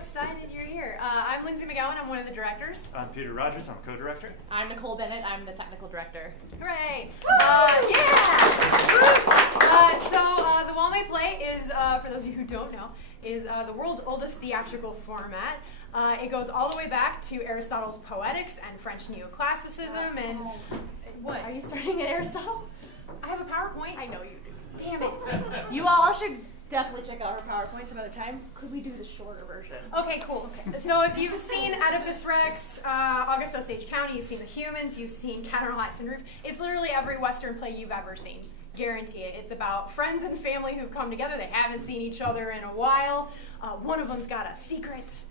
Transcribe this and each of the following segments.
excited you're here. I'm Lindsay McGowan. I'm one of the directors. I'm Peter Rogers. I'm co-director. I'm Nicole Bennett. I'm the technical director. Hooray! So the Well May Play is, for those of you who don't know, is the world's oldest theatrical format. It goes all the way back to Aristotle's Poetics and French Neoclassicism. And what? Are you starting at Aristotle? I have a PowerPoint. I know you do. Damn it. You all should definitely check out her PowerPoint some other time. Could we do the shorter version? Okay, cool. Okay. So if you've seen Oedipus Rex, August Osage County, you've seen The Humans, you've seen Cat on a Hot Tin Roof, it's literally every Western play you've ever seen. Guarantee it. It's about friends and family who've come together. They haven't seen each other in a while. One of them's got a secret.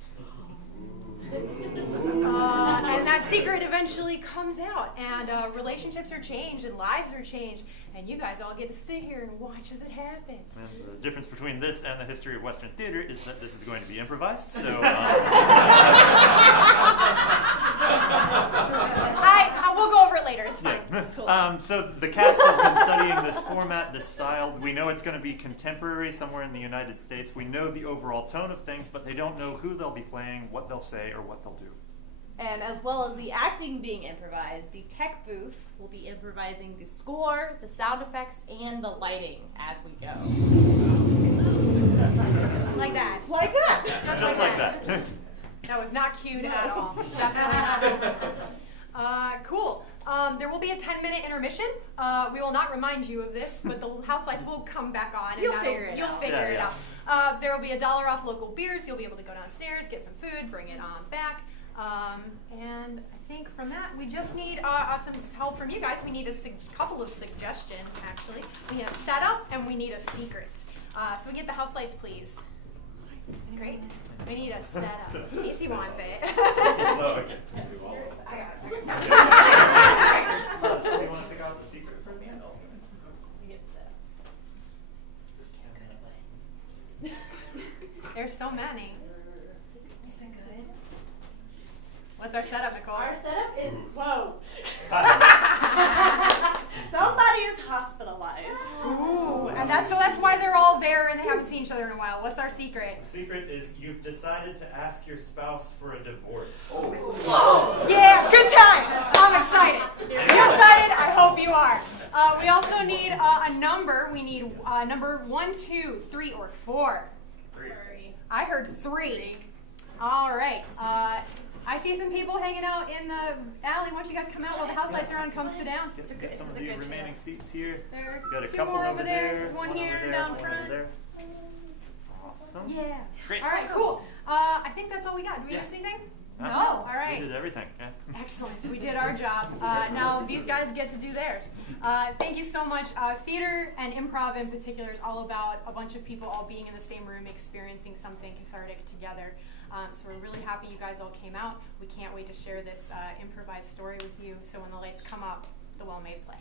And that secret eventually comes out, and relationships are changed, and lives are changed, and you guys all get to sit here and watch as it happens. And the difference between this and the history of Western theater is that this is going to be improvised, so... We'll go over it later. It's fine. Yeah. It's cool. So the cast has been studying this format, this style. We know it's going to be contemporary somewhere in the United States. We know the overall tone of things, but they don't know who they'll be playing, what they'll say, or what they'll do. And as well as the acting being improvised, the tech booth will be improvising the score, the sound effects, and the lighting as we go. Like that. Like that. Just like that. That was not cued at all. Definitely not. Cool. There will be a 10-minute intermission. We will not remind you of this, but the house lights will come back on. And You'll figure it out. There will be $1 off local beers. You'll be able to go downstairs, get some food, bring it on back. And I think from that, we just need some help from you guys. We need a couple of suggestions, actually. We need a setup, and we need a secret. So we get the house lights, please. Great. We need a setup. Casey wants it. Oh, okay. I got it. So you want to pick out the secret for me? There's so many. Is that good? What's our setup, Nicole? Our setup is, whoa. Somebody is hospitalized. Ooh, and that's why they're all there and they haven't seen each other in a while. What's our secret? The secret is you've decided to ask your spouse for a divorce. Yeah, good times. I'm excited. You're excited? I hope you are. We also need a number. We need number 1, 2, 3, or 4. 3. I heard 3. All right. I see some people hanging out in the alley. Why don't you guys come out while the house lights are on? Come sit down. Get some of the remaining seats here. There's Got a 2 couple more over there. There's one here over there, down one front. over there. Awesome. Yeah. Great. All right, cool. I think that's all we got. Did we miss anything? No. All right. We did everything. Yeah. Excellent. We did our job. Now these guys get to do theirs. Thank you so much. Theater and improv in particular is all about a bunch of people all being in the same room experiencing something cathartic together. So we're really happy you guys all came out. We can't wait to share this improvised story with you. So when the lights come up, the Well May Play.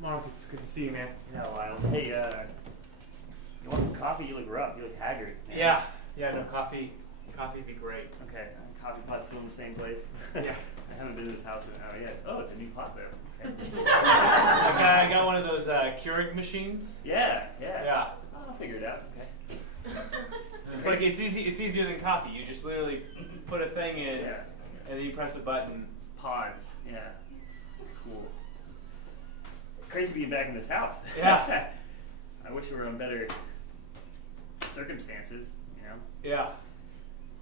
Mark, it's good to see you, man. Yeah, Lyle. Hey, you want some coffee? You look rough. You look haggard. Yeah, no, coffee'd be great. Okay, coffee pot's still in the same place? Yeah. I haven't been to this house in, it's a new pot there. Okay. I got one of those Keurig machines. Yeah. I'll figure it out, okay. It's like, it's easier than coffee. You just literally put a thing in, Yeah. and then you press a button. Pods, yeah. Cool. It's crazy being back in this house. Yeah. I wish we were in better circumstances, you know? Yeah.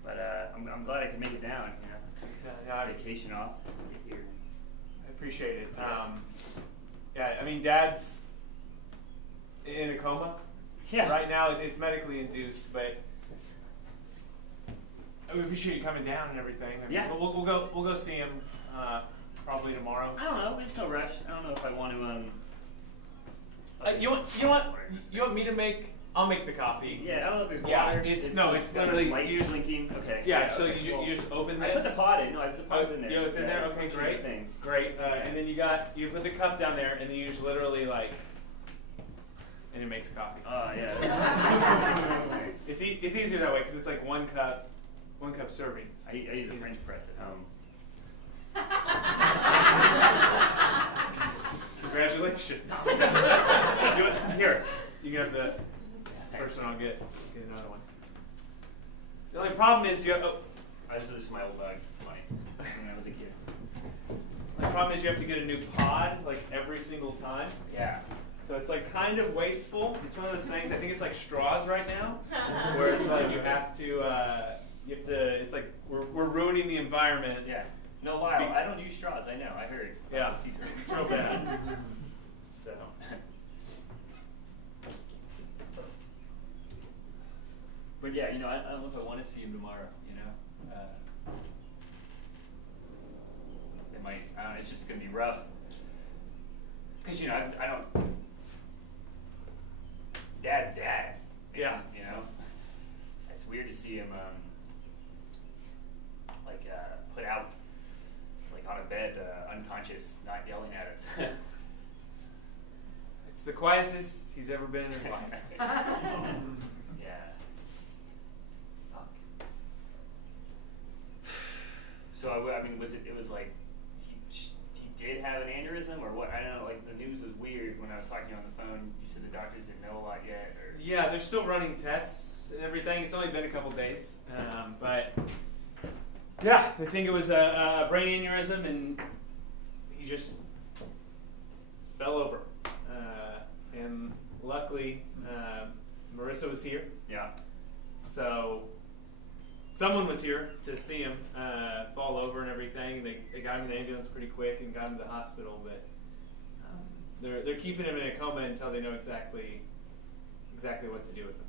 But I'm glad I could make it down, you know? Yeah, Vacation off, get here. I appreciate it. Yeah. I mean, Dad's in a coma. Yeah. Right now, it's medically induced, but we appreciate you coming down and everything. I mean, Yeah. We'll go see him probably tomorrow. I don't know, there's no rush. I don't know if I want to, You want me to make I'll make the coffee. Yeah, I don't know if there's Yeah, water. it's got literally light you just, blinking. Okay. yeah. So okay, you cool. just open I this. put the pot in. No, I put the pot Oh, in there. you know, it's in there? Okay, Function great. Thing. Great. And then you put the cup down there, and then you just literally like, and it makes coffee. Oh yeah. That's nice. It's easier that way because it's like one cup servings. I use a French press at home. Congratulations. Here. You can have the first one. I'll get another one. The only problem is you have. Oh, This is just my old bag. It's funny. When I was a kid. the problem is you have to get a new pod like every single time. Yeah. So it's like kind of wasteful. It's one of those things. I think it's like straws right now, where it's like you have to. It's like we're ruining the environment. Yeah. No, Lyle, I don't use straws. I know. I heard. Yeah. Secret. It's real bad. So. But yeah, I don't know if I want to see him tomorrow. It might. I don't know, it's just gonna be rough. Cause I don't. Dad's dad. Yeah. It's weird to see him put out like on a bed, unconscious, not yelling at us. It's the quietest he's ever been in his life. Yeah. Fuck. So I mean, it was like he did have an aneurysm or what? I don't know. Like the news was weird when I was talking on the phone. You said the doctors didn't know a lot yet, or Yeah, they're still running tests and everything. It's only been a couple days, but yeah, they think it was a brain aneurysm, and he just fell over. And luckily, Marissa was here, yeah. so someone was here to see him fall over and everything. They got him in the ambulance pretty quick and got him to the hospital, but they're keeping him in a coma until they know exactly what to do with him.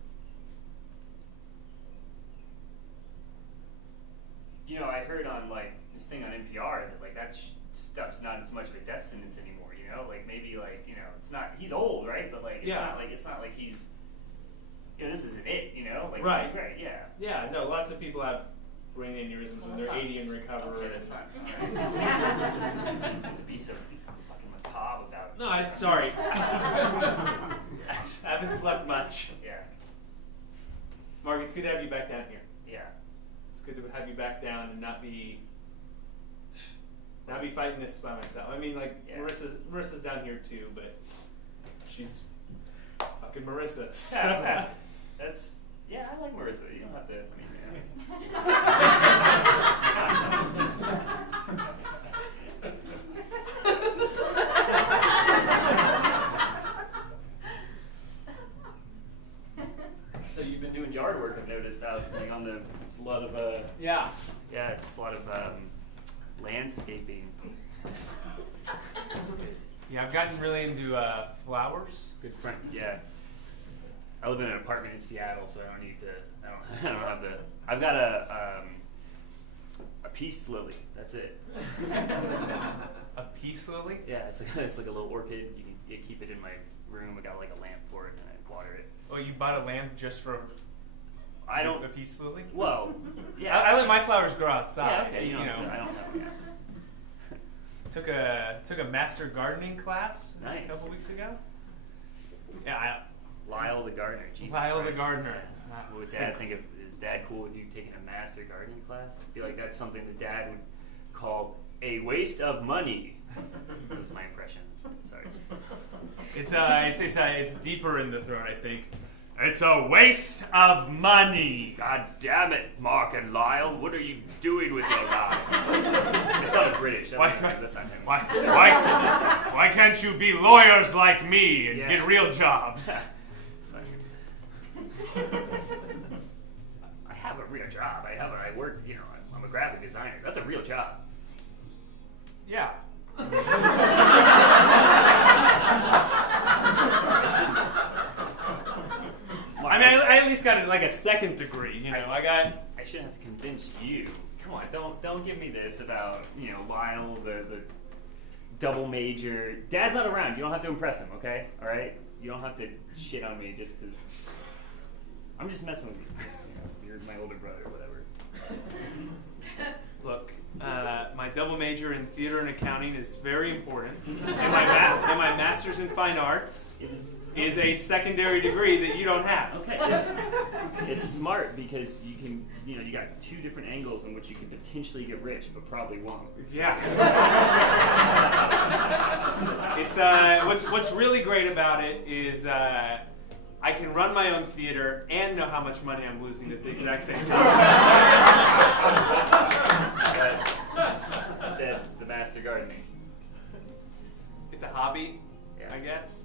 I heard on like this thing on NPR that like that stuff's not as much of a death sentence anymore. Like maybe like it's not. He's old, right? But like it's Yeah. not like he's. This isn't it. Like Right. Right. Yeah. Yeah, no, lots of people have brain aneurysms when they're 80 and recover. Okay, that's not. Right. To be so fucking macabre about. No, sorry. I haven't slept much. Yeah. Mark, it's good to have you back down here. Yeah. It's good to have you back down and not be fighting this by myself. I mean, like Yeah. Marissa's down here too, but she's fucking Marissa. So. Yeah, that's I like Marissa. You don't have to. So you've been doing yard work. I've noticed out like on the. It's a lot of Yeah. Yeah, it's a lot of landscaping. Yeah, I've gotten really into flowers. Good friend. Yeah. I live in an apartment in Seattle, so I don't need to. I don't have to. I've got a peace lily. That's it. A peace lily? Yeah, it's like a little orchid. You keep it in my room. I got like a lamp for it, and I water it. Oh, you bought a lamp just for I don't. a peace lily? Well, yeah. I let my flowers grow outside. Yeah, okay. You know. I don't know. Yeah. Took a master gardening class Nice. a couple weeks ago. Yeah, Lyle the gardener. Jesus Lyle the Christ. gardener. What would Dad think of? Is Dad cool with you taking a master gardening class? I feel like that's something that Dad would call a waste of money. That was my impression. Sorry. It's deeper in the throat, I think. It's a waste of money. God damn it, Mark and Lyle! What are you doing with your lives? It's not a British. That's not him. Why can't you be lawyers like me and Yeah. get real jobs? I have a real job. I work. I'm a graphic designer. That's a real job. Yeah. I mean, I at least got like a second degree. I shouldn't have to convince you. Come on, don't give me this about Lyle the double major. Dad's not around. You don't have to impress him, okay? All right. You don't have to shit on me just because I'm just messing with you. You're my older brother, or whatever. Look, my double major in theater and accounting is very important, and my master's in fine arts is a secondary degree that you don't have. Okay, it's smart because you can, you got two different angles in which you can potentially get rich, but probably won't. Yeah. It's what's really great about it is I can run my own theater and know how much money I'm losing at the exact same time. Instead, the master gardening. It's a hobby, Yeah. I guess.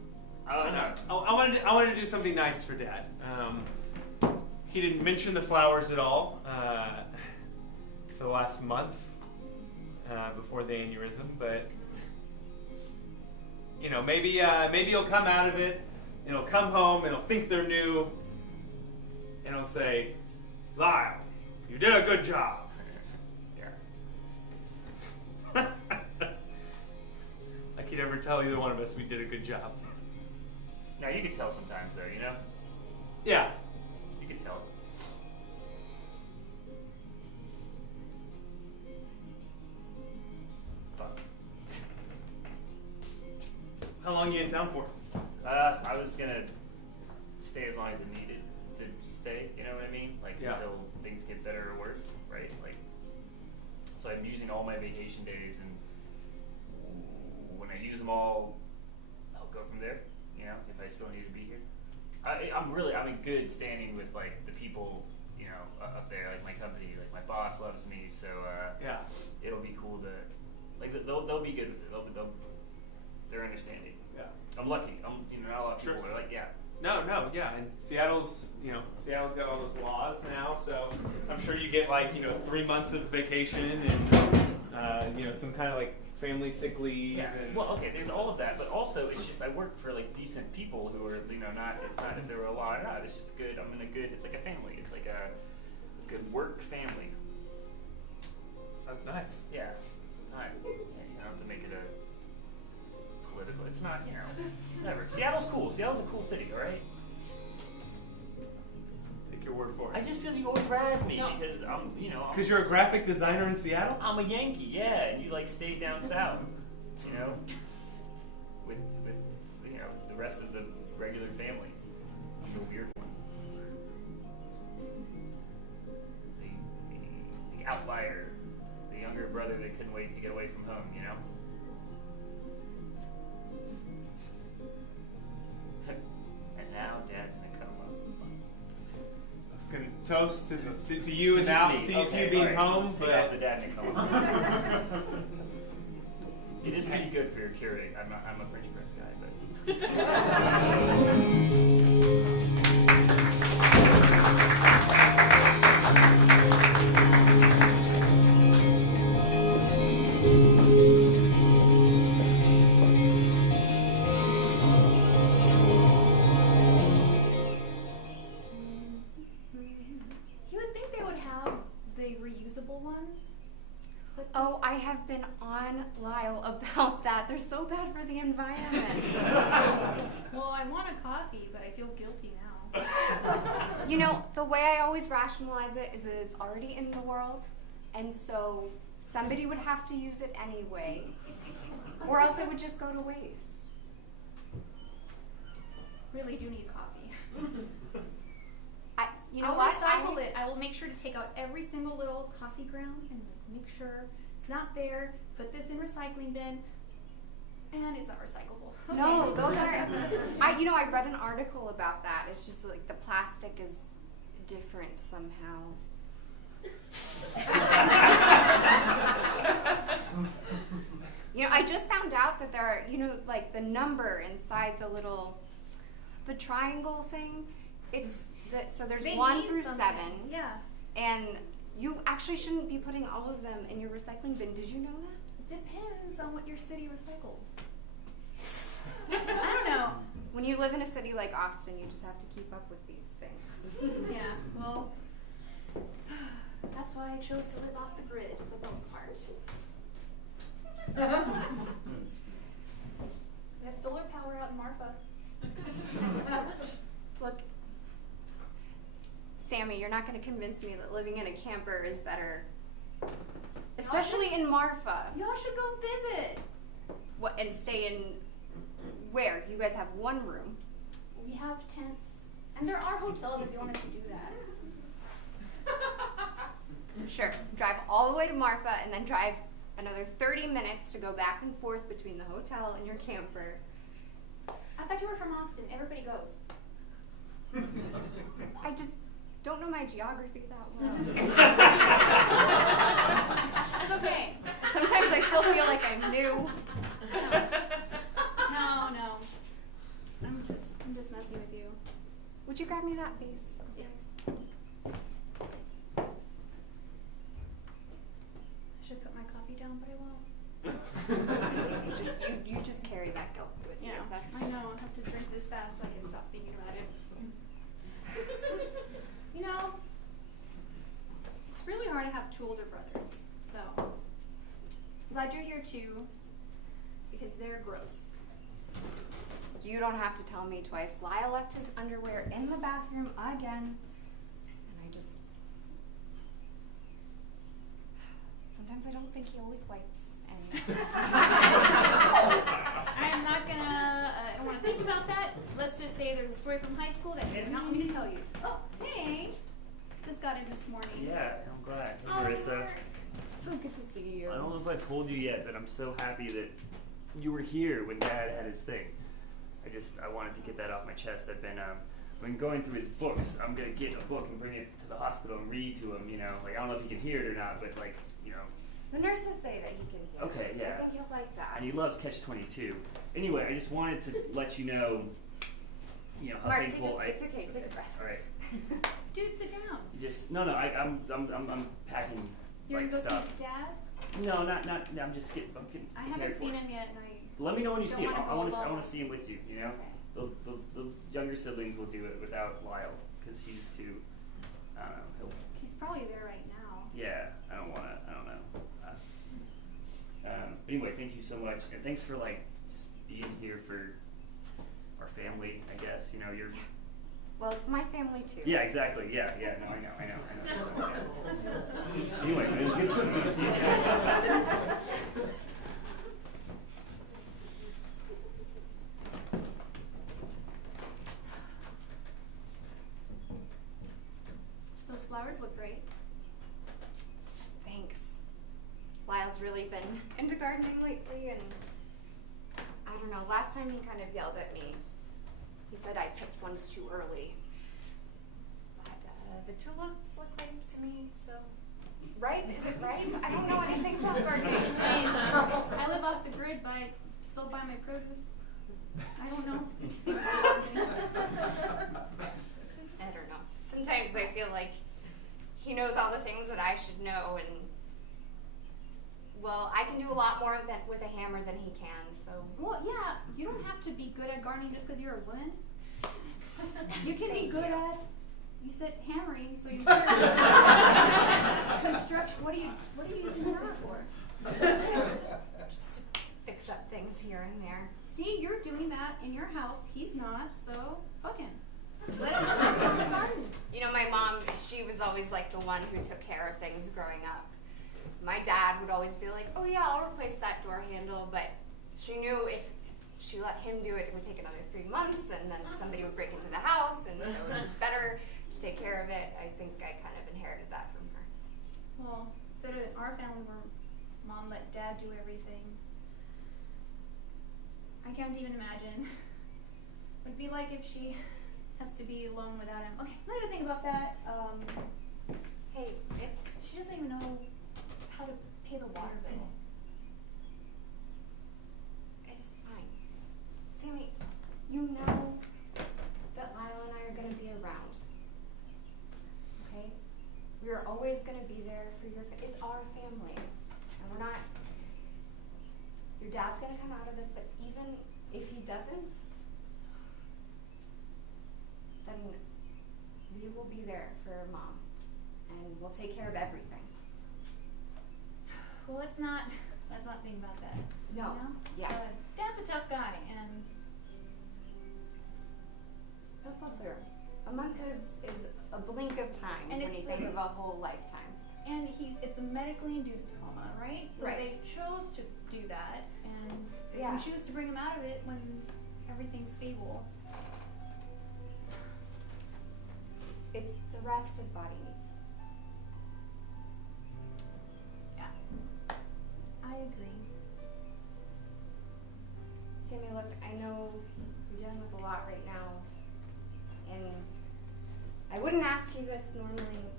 I don't know. I wanted to do something nice for Dad. He didn't mention the flowers at all for the last month before the aneurysm, but maybe he'll come out of it and he'll come home and he'll think they're new and he'll say, "Lyle, you did a good job." Yeah. I could never tell either one of us we did a good job. Now you can tell sometimes, though. Yeah. You can tell. Fuck. How long are you in town for? I was gonna stay as long as it needed to stay. You know what I mean? Yeah. Until things get better or worse, right? So I'm using all my vacation days, and when I use them all, I'll go from there. If I still need to be here, I'm in good standing with the people, up there, my company, my boss loves me, so Yeah. it'll be cool to, they'll be good with it. They're understanding. Yeah. I'm lucky. Not a lot of people are yeah. No, yeah, and Seattle's got all those laws now, so I'm sure you get 3 months of vacation and some kind of family sick leave. Yeah. And Well, okay, there's all of that, but also it's just I work for decent people who are not. It's not if there were a law or not. It's just good. I'm in a good. It's like a family. It's like a good work family. sounds nice. Yeah. It's not. You don't have to make it a political. It's not. Whatever. Seattle's cool. Seattle's a cool city. All right. Take your word for I it. just feel you always razz me No. because I'm. Because you're a graphic designer in Seattle? I'm a Yankee, yeah, and you stayed down south, with the rest of the regular family. I'm the weird one, the outlier, the younger brother that couldn't wait to get away from home. And now Dad's in a coma. I was going to toast to you So and just now me. to Okay, you being all right. home, Let's take off the but dad in a coma. It is pretty good for your Keurig. I'm a French press guy, but. You would think they would have the reusable ones. But Oh, I have been on Lyle about that. They're so bad for the environment. well, I want a coffee, but I feel guilty now. The way I always rationalize it is that it's already in the world, and so somebody would have to use it anyway, or else it would just go to waste. Really do need coffee. You know I'll what? recycle it. I will make sure to take out every single little coffee ground and make sure it's not there. Put this in recycling bin, and it's not recyclable. Okay. No, those are. I read an article about that. It's just the plastic is different somehow. I just found out that there are, the number inside the triangle thing. It's so there's They 1 mean through something. 7, Yeah. and you actually shouldn't be putting all of them in your recycling bin. Did you know that? Depends on what your city recycles. I don't know. When you live in a city like Austin, you just have to keep up with these things. Yeah, well, that's why I chose to live off the grid for the most part. There's solar power out in Marfa. Look, Sammy, you're not going to convince me that living in a camper is better. Especially in Marfa. Y'all should go visit. What, and stay in where? You guys have one room. We have tents, and there are hotels if you wanted to do that. Sure. Drive all the way to Marfa and then drive another 30 minutes to go back and forth between the hotel and your camper. I thought you were from Austin. Everybody goes. I just don't know my geography that well. It's okay. Sometimes I still feel like I'm new. No. I'm just messing with you. Would you grab me that vase? Yeah. I should put my coffee down, but I won't. You just carry that guilt with you. Yeah, That's I know. I have to drink this fast so I can stop thinking about it. You know, it's really hard to have two older brothers, so glad you're here too, because they're gross. You don't have to tell me twice. Lyle left his underwear in the bathroom again. And I just... Sometimes I don't think he always wipes. And I'm not gonna, I don't want to think about that. Let's just say there's a story from high school that I do not want me to tell you. Oh, hey. Just got it this morning. Yeah, I'm glad. Hey, Oh, Marissa. Mark. it's so good to see you. I don't know if I told you yet, but I'm so happy that you were here when Dad had his thing. I wanted to get that off my chest. I've been going through his books. I'm gonna get a book and bring it to the hospital and read to him. You know, like I don't know if he can hear it or not, but like, you know. The nurses say that he can hear. Okay, yeah. I think he'll like that. And he loves Catch-22. Anyway, I just wanted to let you know, how Mark, thankful it's okay. Take a breath. All right. Dude, sit down. You just I'm packing You're like gonna go stuff. see Dad? No, not. I'm getting. I haven't prepared seen for it. him yet, and Let me know when you Don't see him. wanna I go want to. I alone. want to see him with you. You know, the younger siblings will do it without Lyle because he's too. I don't know. he's probably there right now. Yeah. I don't want to. I don't know. But anyway, thank you so much, and thanks for just being here for our family. I guess you're. Well, it's my family too. Yeah, exactly. Yeah. No, I know. So, yeah. Anyway, it was good to see you. Those flowers look great. Thanks. Lyle's really been into gardening lately, and I don't know, last time he kind of yelled at me. He said I picked ones too early. But the tulips look ripe to me, so... Ripe? Is it ripe? I don't know anything about gardening. I live off the grid, but I still buy my produce. I don't know. I don't know. Sometimes I feel like he knows all the things that I should know, and well, I can do a lot more with a hammer than he can, so. Well, yeah, you don't have to be good at gardening just because you're a woman. You can be Thank good you. at, you said hammering, so you construction. What are you using a hammer for? Just to fix up things here and there. See, you're doing that in your house. He's not, so fuck him. Let him focus on the garden. My mom, she was always like the one who took care of things growing up. My dad would always be like, oh yeah, I'll replace that door handle, but she knew if she let him do it, it would take another 3 months, and then somebody would break into the house, and so it was just better to take care of it. I think I kind of inherited that from her. Well, it's better than our family where mom let dad do everything. I can't even imagine. What it'd be like if she has to be alone without him. Okay, not even think about that. Hey, she doesn't even know how to pay the water bill. It's fine. Sammy, you know that Lyle and I are going to be around. Okay? We are always going to be there for it's our family. And we're not, your dad's going to come out of this, but even if he doesn't, then we will be there for Mom. And we'll take care of everything. Well, let's not think about that. No. You know? Yeah. Dad's a tough guy, and That's not fair. A month is a blink of of time And when you it's think like- of a whole lifetime. And it's a medically induced coma, right? So Right. they chose to do that, and they Yeah. can choose to bring him out of it when everything's stable. It's the rest his body needs. Yeah. I agree. Sammy, look, I know you're dealing with a lot right now, and I wouldn't ask you this normally,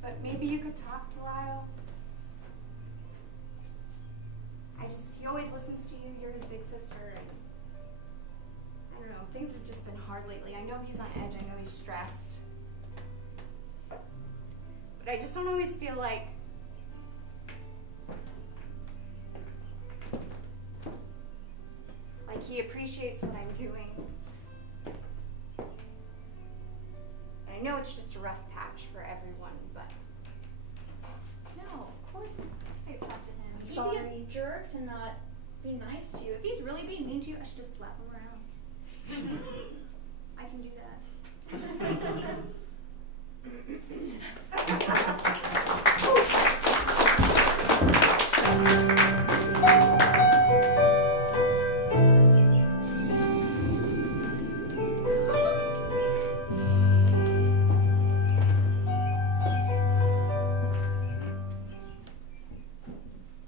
but maybe you could talk to Lyle. He always listens to you, you're his big sister, and I don't know, things have just been hard lately. I know he's on edge, I know he's stressed. But I just don't always feel like he appreciates what I'm doing. And I know it's just a rough patch for everyone, but No, of course I would talk to him. I'm He'd be sorry. a jerk to not be nice to you. If he's really being mean to you, I should just slap him around. I can do that.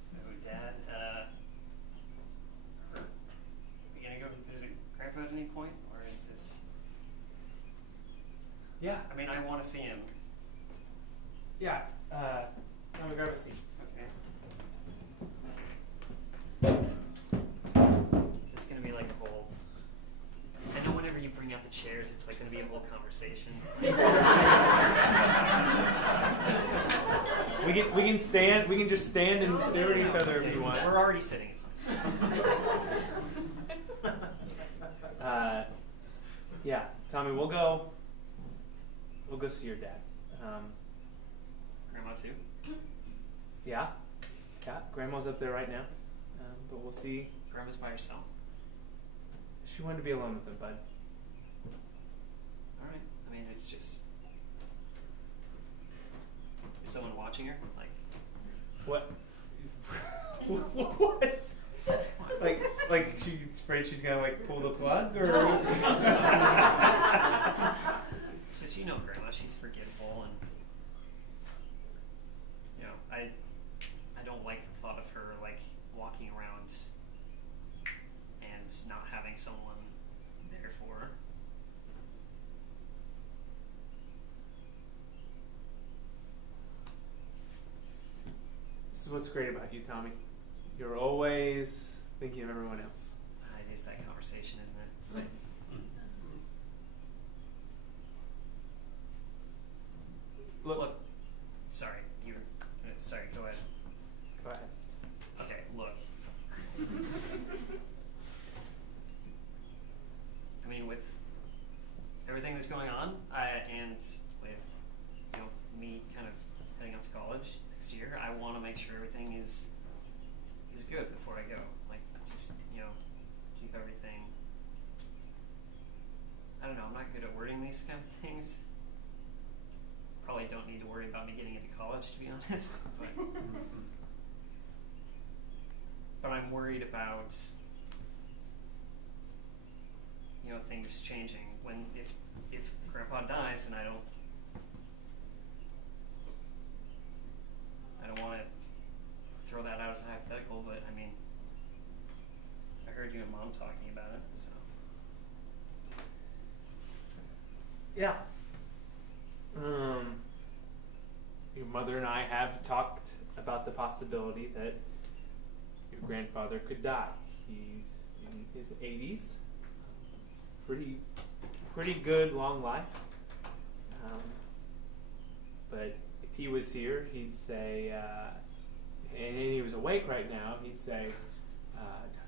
So, Dad, are we gonna go visit Grandpa at any point, or is this? Yeah. I mean, I want to see him. Yeah. Let me grab a seat. Okay. Is this gonna be like a whole? I know whenever you bring out the chairs, it's like gonna be a whole conversation. We can stand. We can just stand and stare at each other if you want. We're already sitting. It's fine. Yeah, Tommy, we'll go see your dad. Grandma too. Yeah, Grandma's up there right now, but we'll see. Grandma's by herself. She wanted to be alone with him, bud. All right. I mean, it's just. Is someone watching her? Like. What? What? Like she's afraid she's gonna like pull the plug, or? It's just, you know, Grandma, she's forgetful, and you know, I don't like the thought of her like walking around and not having someone there for her. This is what's great about you, Tommy. You're always thinking of everyone else. It is that conversation, isn't it? It's like, look. Sorry, sorry. Go ahead. Go ahead. Okay, look. I mean, with everything that's going on, and with me kind of heading off to college next year, I want to make sure everything is good before I go. Like, just keep everything. I don't know. I'm not good at wording these kind of things. Probably don't need to worry about me getting into college, to be honest. But I'm worried about things changing when if Grandpa dies and I don't want to throw that out as a hypothetical, but I mean, I heard you and Mom talking about it, so. Yeah. Your mother and I have talked about the possibility that your grandfather could die. He's in his 80s. It's pretty good long life. But if he was here, he'd say, and he was awake right now, he'd say,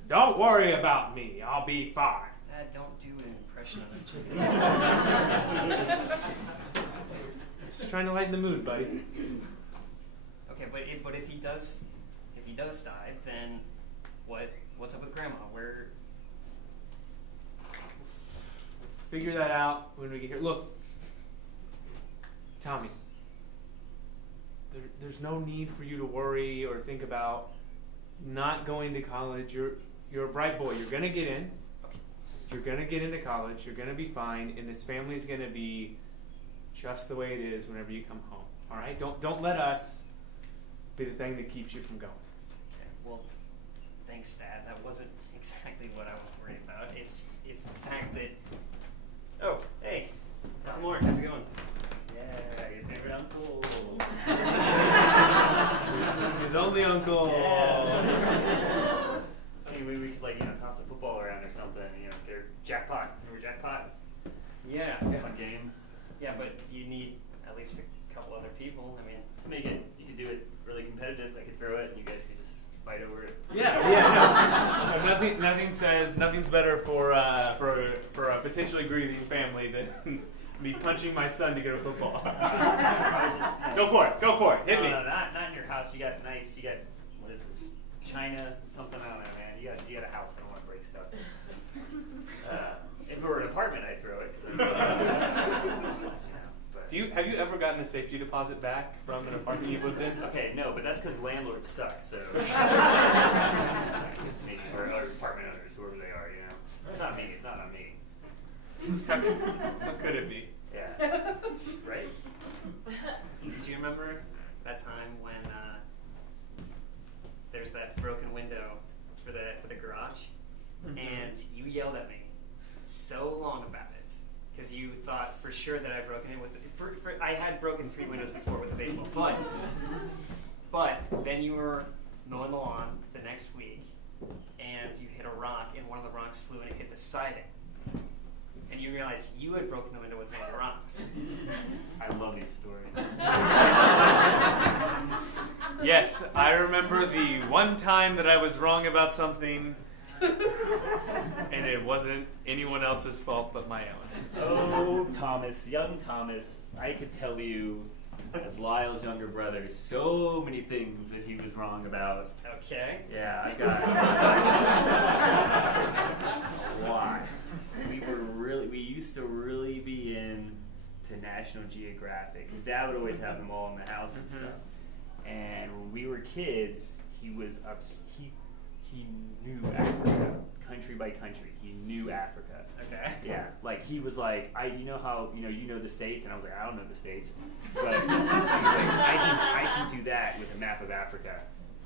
"Don't worry about me. I'll be fine." Dad, don't do an impression of it. Just trying to lighten the mood, buddy. Okay, but if he does die, then what's up with Grandma? Where? Figure that out when we get here. Look, Tommy, there's no need for you to worry or think about not going to college. You're a bright boy. You're gonna get in. You're gonna get into college. You're gonna be fine, and this family's gonna be just the way it is whenever you come home. All right? Don't let us be the thing that keeps you from going. Okay, well, thanks, Dad. That wasn't exactly what I was worried about. It's the fact that. Oh, hey, Tom Lauren, how's it going? Yeah, your favorite uncle. His only uncle. Yeah. See, we could toss a football around or something. They're jackpot. Remember jackpot? Yeah. It's a fun game. Yeah, but you need at least a couple other people. I mean, You could do it really competitive. I could throw it, and you guys could just fight over it. Yeah. Nothing's better for a potentially grieving family than me punching my son to get a football. Go for it. Hit me. No, not in your house. You got what is this? China, something, I don't know, man. You got a house. I don't want to break stuff. If it were an apartment, I'd throw it. Have you ever gotten a safety deposit back from an apartment you've lived in? Okay, no, but that's because landlords suck. So, it's me or apartment owners, whoever they are. It's not me. It's not on me. How could it be? Yeah. Right. do you remember that time when there's that broken window for the garage, and you yelled at me so long about it because you thought for sure that I'd broken it with I had broken 3 windows before with a baseball, but then you were mowing the lawn the next week, and you hit a rock, and one of the rocks flew and it hit the siding. And you realized you had broken the window with one of the rocks. I love these stories. Yes, I remember the one time that I was wrong about something, and it wasn't anyone else's fault but my own. Oh, Thomas, young Thomas, I could tell you, as Lyle's younger brother, so many things that he was wrong about. Okay. Yeah, I got it. Why? We used to really be into National Geographic. His dad would always have them all in the house and stuff. And when we were kids, he knew Africa, country by country. He knew Africa. Okay. Yeah, he was like, you know the States, and I was like, I don't know the States, but he was like, I can do that with a map of Africa,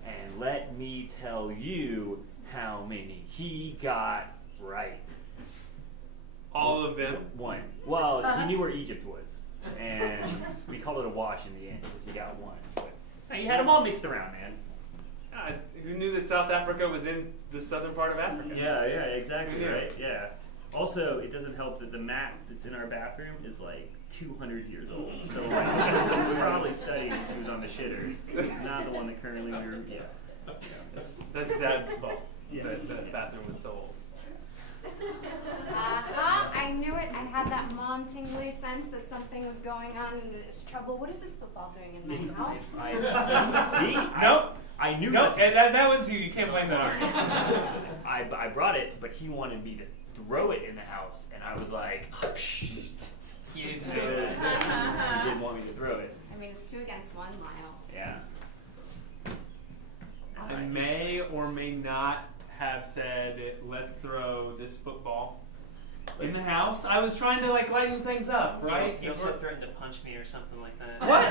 and let me tell you how many he got right. All of them? One. Well, he knew where Egypt was, and we called it a wash in the end because he got one. But he had them all mixed around, man. Who knew that South Africa was in the southern part of Africa? Yeah, exactly, right? Yeah. Also, it doesn't help that the map that's in our bathroom is 200 years old. So he probably studied as he was on the shitter. It's not the one that currently we're, That's Dad's fault. Yeah. That bathroom was so old. I knew it. I had that mom tingly sense that something was going on and there's trouble. What is this football doing in my house? I knew that. And that one's you. You can't blame that on me. I brought it, but he wanted me to throw it in the house, and I was like, he didn't want me to throw it. I mean, it's 2 against 1, Lyle. Yeah. I may or may not have said, let's throw this football in the house. I was trying to lighten things up, right? You also threatened to punch me or something like that. What?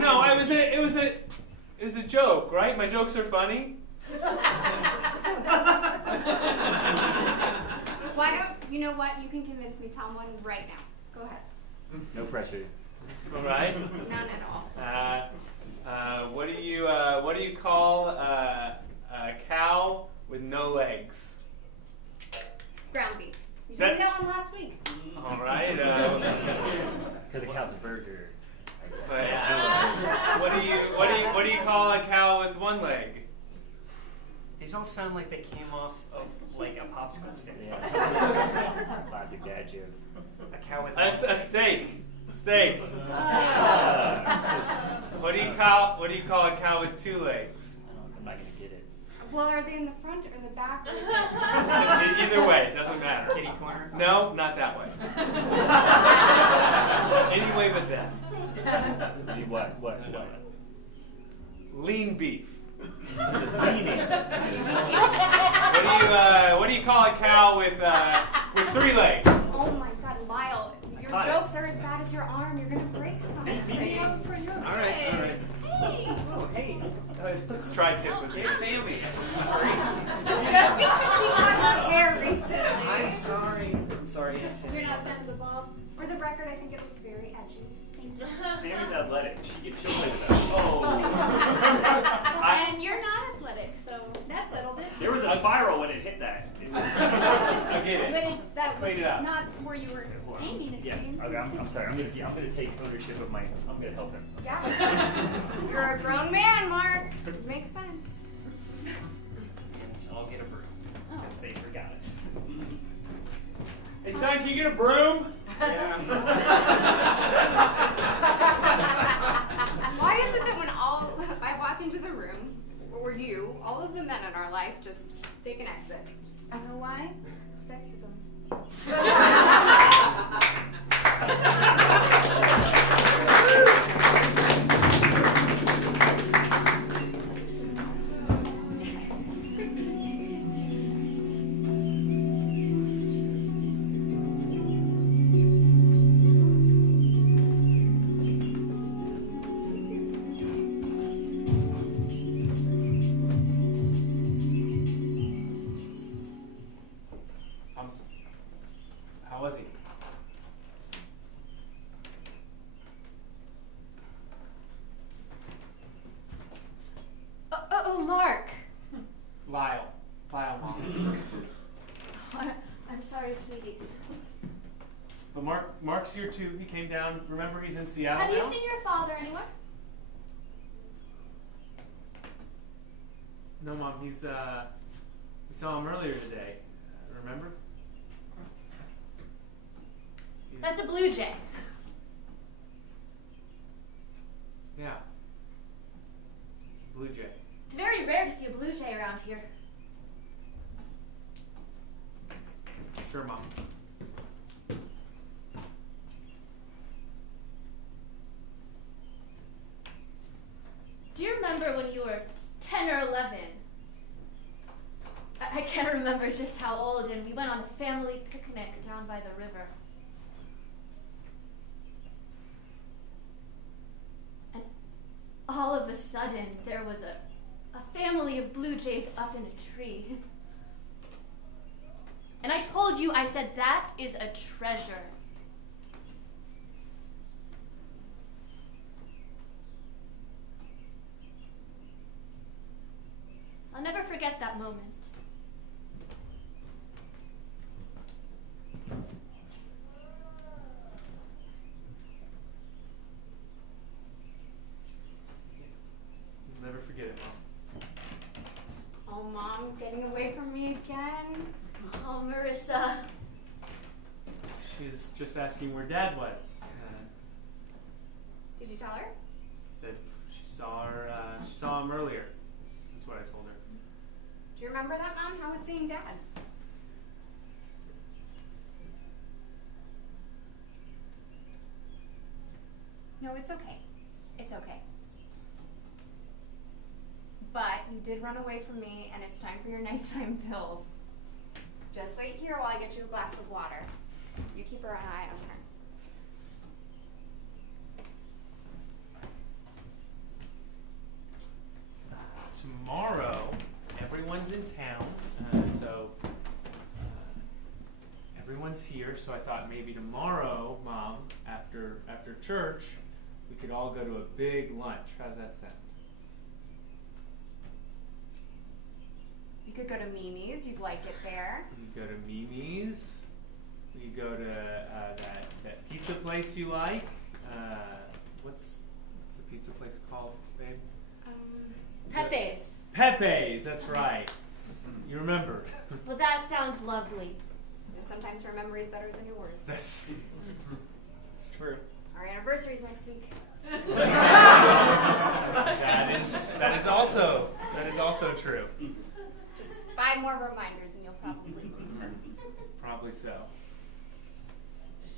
No. It was a joke, right? My jokes are funny. Why don't you know what? You can convince me. Tell one right now. Go ahead. No pressure. All right. None at all. What do you call a cow with no legs? Ground beef. You told me that one last week. All right. Because a cow's a burger. What do you call a cow with one leg? These all sound like they came off of a popsicle stick. Yeah. Classic dad joke. A cow with A steak. Steak. What do you call a cow with 2 legs? I'm not gonna get it. Well, are they in the front or the back? Either way, it doesn't matter. Kitty corner? No, not that way. what? Lean beef. Leaning. What do you call a cow with 3 legs? Oh my God, Lyle, your Hi. jokes are as bad as your arm. You're gonna break something. All right. Hey. Oh, hey. Let's try tip with Hey, Sammy. Just because she cut her hair recently. I'm sorry, Aunt Sammy. You're not a fan of the bob? For the record, I think it looks very edgy. Thank you. Sammy's athletic. She'll play with that. Oh. And you're not athletic, so that settles it. There was a spiral when it hit that. It was, I get But it. that was Clean it up. not where you were aiming, it yeah. seemed. Okay, I'm sorry. I'm gonna take ownership of I'm gonna help him. Yeah. You're a grown man, Mark. Makes sense. And I'll get a broom. Because they forgot it. Hey, son, can you get a broom? Why is it that when I walk into the room, or you, all of the men in our life just take an exit? I don't know why. Sexism. How was he? Oh, Mark. Lyle, Mom. I'm sorry, sweetie. But Mark's here too. He came down. Remember, he's in Seattle Have you now? seen your father anywhere? No, Mom. He's we saw him earlier today. Remember? He's- That's a blue jay. Yeah. It's a blue jay. It's very rare to see a blue jay around here. Sure, Mom. Do you remember when you were 10 or 11? I can't remember just how old, and we went on a family picnic down by the river. And all of a sudden, there was a family of blue jays up in a tree. And I told you, I said, that is a treasure. I'll never forget that moment. You'll never forget it, Mom. Oh, Mom, getting away from me again. Oh, Marissa. She was just asking where Dad was. Did you tell her? Said she saw him earlier. That's what I told her. Do you remember that, Mom? How was seeing Dad? No, it's okay. It's okay. But you did run away from me, and it's time for your nighttime pills. Just wait here while I get you a glass of water. You keep an eye on her. Tomorrow, everyone's in town, so everyone's here. So I thought maybe tomorrow, Mom, after church, we could all go to a big lunch. How does that sound? You could go to Mimi's. You'd like it there. We could go to Mimi's. We could go to that pizza place you like. What's the pizza place called, babe? Pepe's. Pepe's. That's right. You remember? Well, that sounds lovely. You know, sometimes her memory is better than yours. That's true. Our anniversary's next week. That is also true. Just 5 more reminders and you'll probably leave her. Probably so.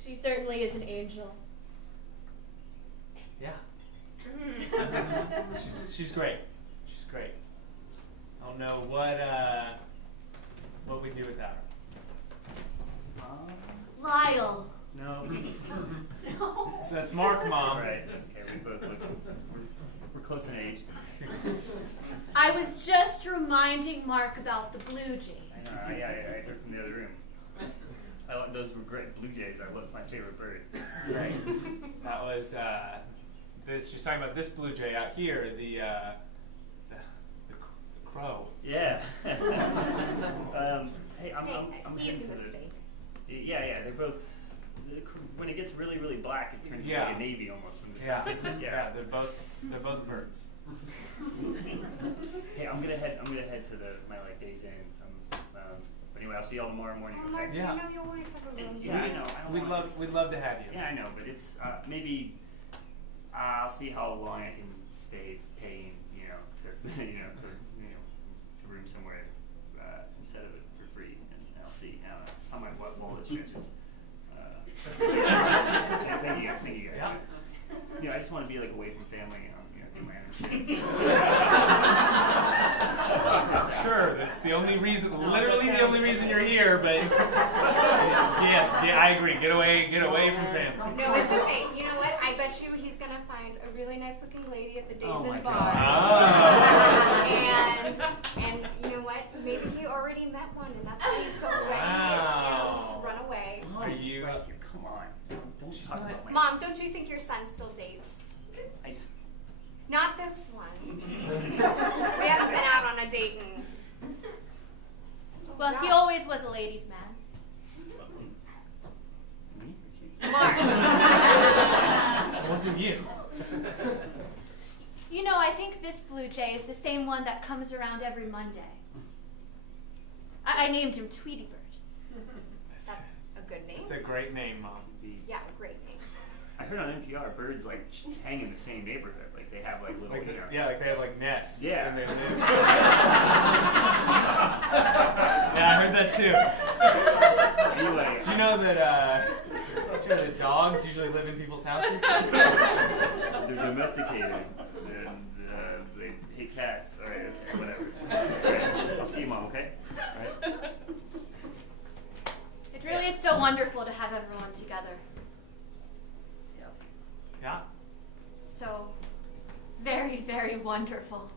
She certainly is an angel. Yeah. She's great. She's great. I don't know what we do without her. Lyle. No. So that's Mark, Mom. Right. Okay. We both look. We're close in age. I was just reminding Mark about the Blue Jays. I heard from the other room. Those were great. Blue Jays. That's my favorite bird. Right. That was she's talking about this blue jay out here, the crow. Yeah. Hey, I'm easy into the- mistake. Yeah. They're both. When it gets really, really black, it turns into Yeah. like a navy almost. When the Yeah. sun hits it. Yeah. They're both birds. Hey, I'm gonna head to my days in. But anyway, I'll see y'all tomorrow morning. Oh, Okay? Mark, Yeah. you know you always have a room. Yeah, I know. I don't want We'd love to have you. Yeah, I know, but it's maybe I'll see how long I can stay paying, to room somewhere instead of it for free, and I'll see how my wallet stretches. Thank you guys. Yeah. I just want to be away from family and do my own shit. Sure, that's the only reason, literally the only reason you're here, but yes, I agree. Get away from family. No, it's okay. You know what? I bet you he's gonna find a really nice looking lady at the Days Oh my Inn bar. God. And you know what? Maybe he already met one, and that's why he's so ready to run away. Are you? Right here, come on. Don't talk about my... Mom, don't you think your son still dates? Not this one. We haven't been out on a date in. Well, he always was a ladies' man. Mark. It wasn't you. You know, I think this blue jay is the same one that comes around every Monday. I named him Tweety Bird. That's a good name. It's a great name, Mom. Yeah, great name. I heard on NPR birds hang in the same neighborhood. They have little. They have nests. Yeah. And they live. Yeah, I heard that too. Anyway, Do you know that dogs usually live in people's houses? they're domesticated and they hate cats. All right, whatever. All right, I'll see you, Mom. Okay. All right. It really is so wonderful to have everyone together. Yeah. So very, very wonderful.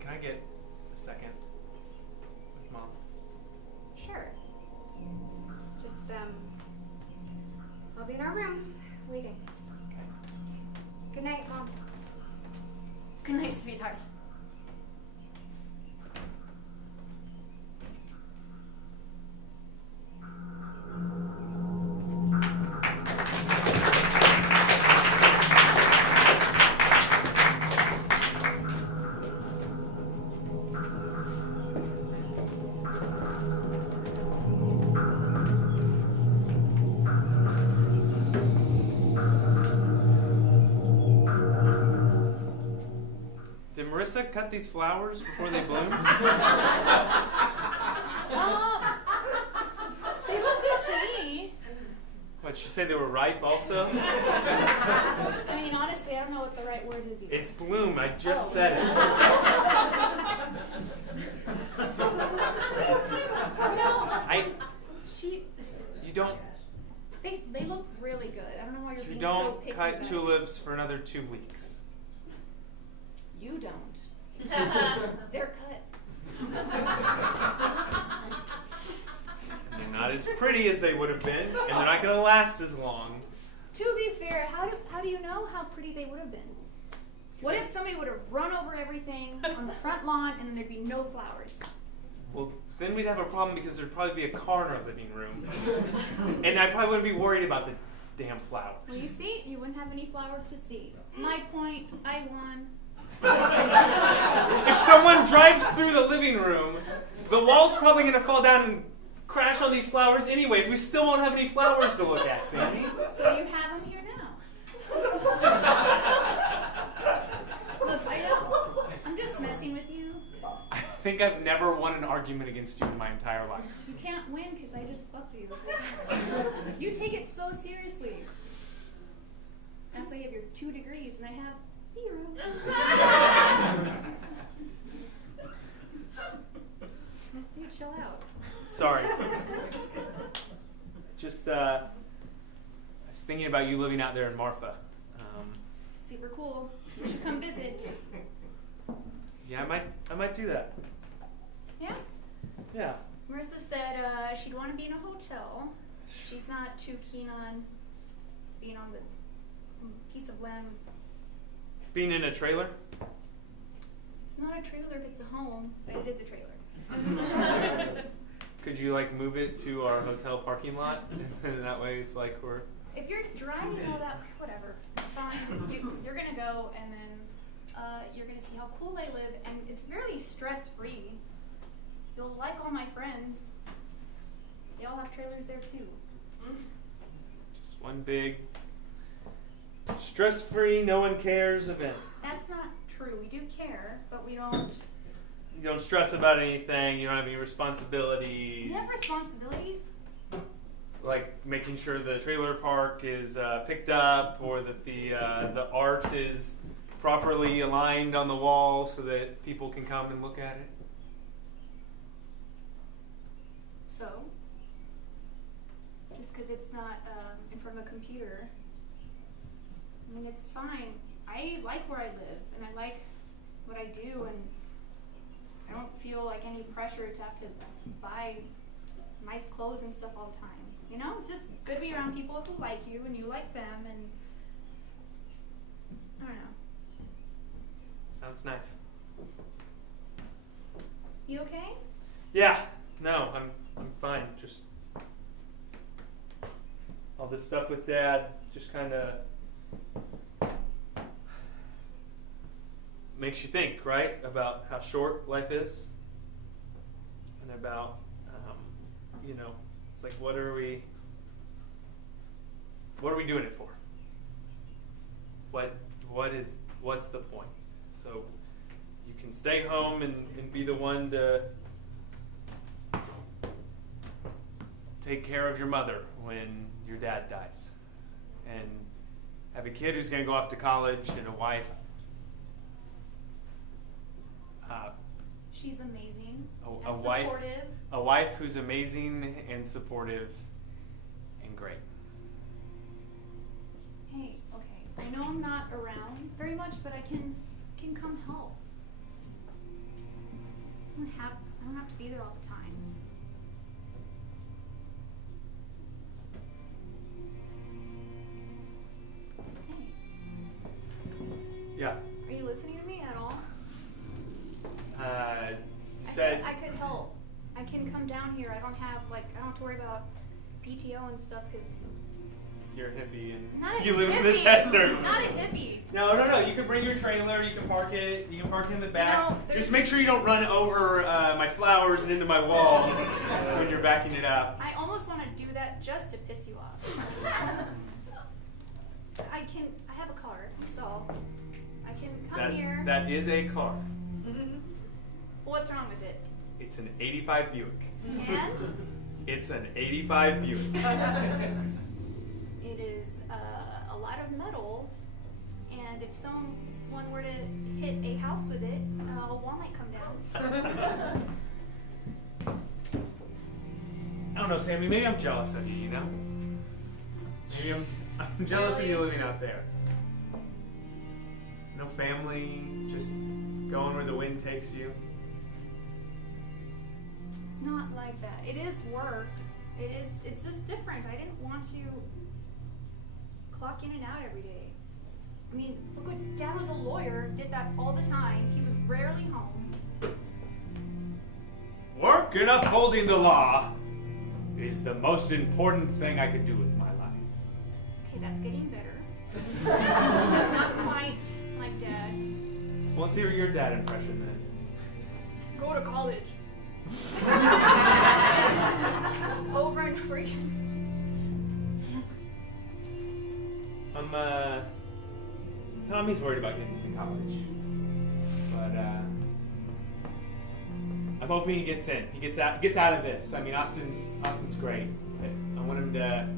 Can I get a second with Mom? Sure. Just, I'll be in our room, waiting. Okay. Good night, Mom. Good night, sweetheart. Did Marissa cut these flowers before they bloom? They look good to me. What, she said they were ripe also? I mean, honestly, I don't know what the right word is either. It's bloom, I just said it. You don't They look really good. I don't know why you're you being so don't picky. cut about it. tulips for another 2 weeks. You don't. They're cut. And they're not as pretty as they would have been, and they're not gonna last as long. To be fair, how do you know how pretty they would have been? What if somebody would have run over everything on the front lawn and then there'd be no flowers? Well, then we'd have a problem because there'd probably be a car in our living room. And I probably wouldn't be worried about the damn flowers. Well, you see, you wouldn't have any flowers to see. My point, I won. If someone drives through the living room, the wall's probably going to fall down and crash on these flowers anyways. We still won't have any flowers to look at, Sandy. So you have them here now. Look, I'm just messing with you. I think think I've never won an argument against you in my entire life. You can't win because I just fucked with you. You take it so seriously. That's why you have your 2 degrees and I have 0. Dude, chill out. Sorry. Just, I was thinking about you living out there in Marfa. Super cool. You should come visit. Yeah, I might do that. Yeah? Yeah. Marissa said she'd want to be in a hotel. She's not too keen on being on the piece of land. Being in a trailer? It's not a trailer if it's a home, but it is a trailer. Could you like move it to our hotel parking lot? And that way it's like we're... If you're driving all that, whatever, fine. You're gonna go and then you're gonna see how cool I live, and it's really stress-free. You'll like all my friends. They all have trailers there too. Just one big stress-free, no one cares event. That's not true. We do care, but we don't. You don't stress about anything. You don't have any responsibilities. You have responsibilities. Like making sure the trailer park is picked up, or that the art is properly aligned on the wall so that people can come and look at it. So, just because it's not in front of a computer, I mean, it's fine. I like where I live, and I like what I do, and I don't feel like any pressure to have to buy nice clothes and stuff all the time. You know, it's just good to be around people who like you, and you like them, and I don't know. Sounds nice. You okay? Yeah. No, I'm fine. Just all this stuff with Dad just kind of makes you think, right, about how short life is, and about it's like what are we doing it for? What's the point? So you can stay home and be the one to take care of your mother when your dad dies, and have a kid who's going to go off to college, and a wife. She's amazing. A and wife. supportive. A wife who's amazing and supportive and great. Hey, okay. I know I'm not around very much, but I can come help. I don't have to be there all the time. Hey, Yeah. are you listening to me at all? You said. I could help. I can come down here. I don't have to worry about PTO and stuff because. You're a hippie and Not a you live hippie. in the desert. Not a hippie. No. You can bring your trailer. You can park it. You can park it in the back. know, Just make sure you don't run over my flowers and into my wall when you're backing it up. I almost want to do that just to piss you off. I have a car, so I can come here. That is a car. What's wrong with it? It's an 85 Buick. And It's an 85 Buick. it is a lot of metal, and if someone were to hit a house with it, a wall might come down. I don't know, Sammy. Maybe I'm jealous of you. You know? Maybe I'm jealous of you living out there. No family, just going where the wind takes you. It's not like that. It is work. It's just different. I didn't want to clock in and out every day. I mean, look what Dad was a lawyer, did that all the time. He was rarely home. Work and upholding the law is the most important thing I could do with my life. Okay, that's getting better. Not quite like Dad. Well, let's hear your dad impression then. Go to college. Over and over again. Tommy's worried about getting into college. But, I'm hoping he gets in. He gets out of this. I mean, Austin's great. But I want him to.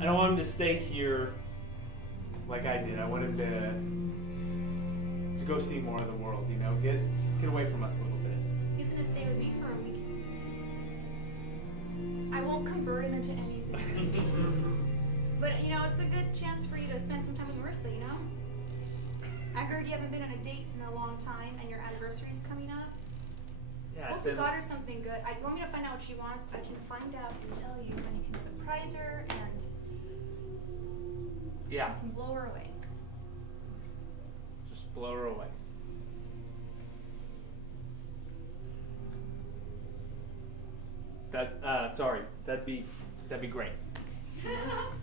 I don't want him to stay here like I did. I want him to go see more of the world. You know, get away from us a little bit. He's gonna stay with me for a week. I won't convert him into anything. But you know, it's a good chance for you to spend some time with Marissa, you know? I heard you haven't been on a date in a long time and your anniversary's coming up. Yeah, Hope you got her something good. You want me to find out what she wants? I can find out and tell you, and you can surprise her and yeah. you can blow her away. Just blow her away. Sorry, that'd be great.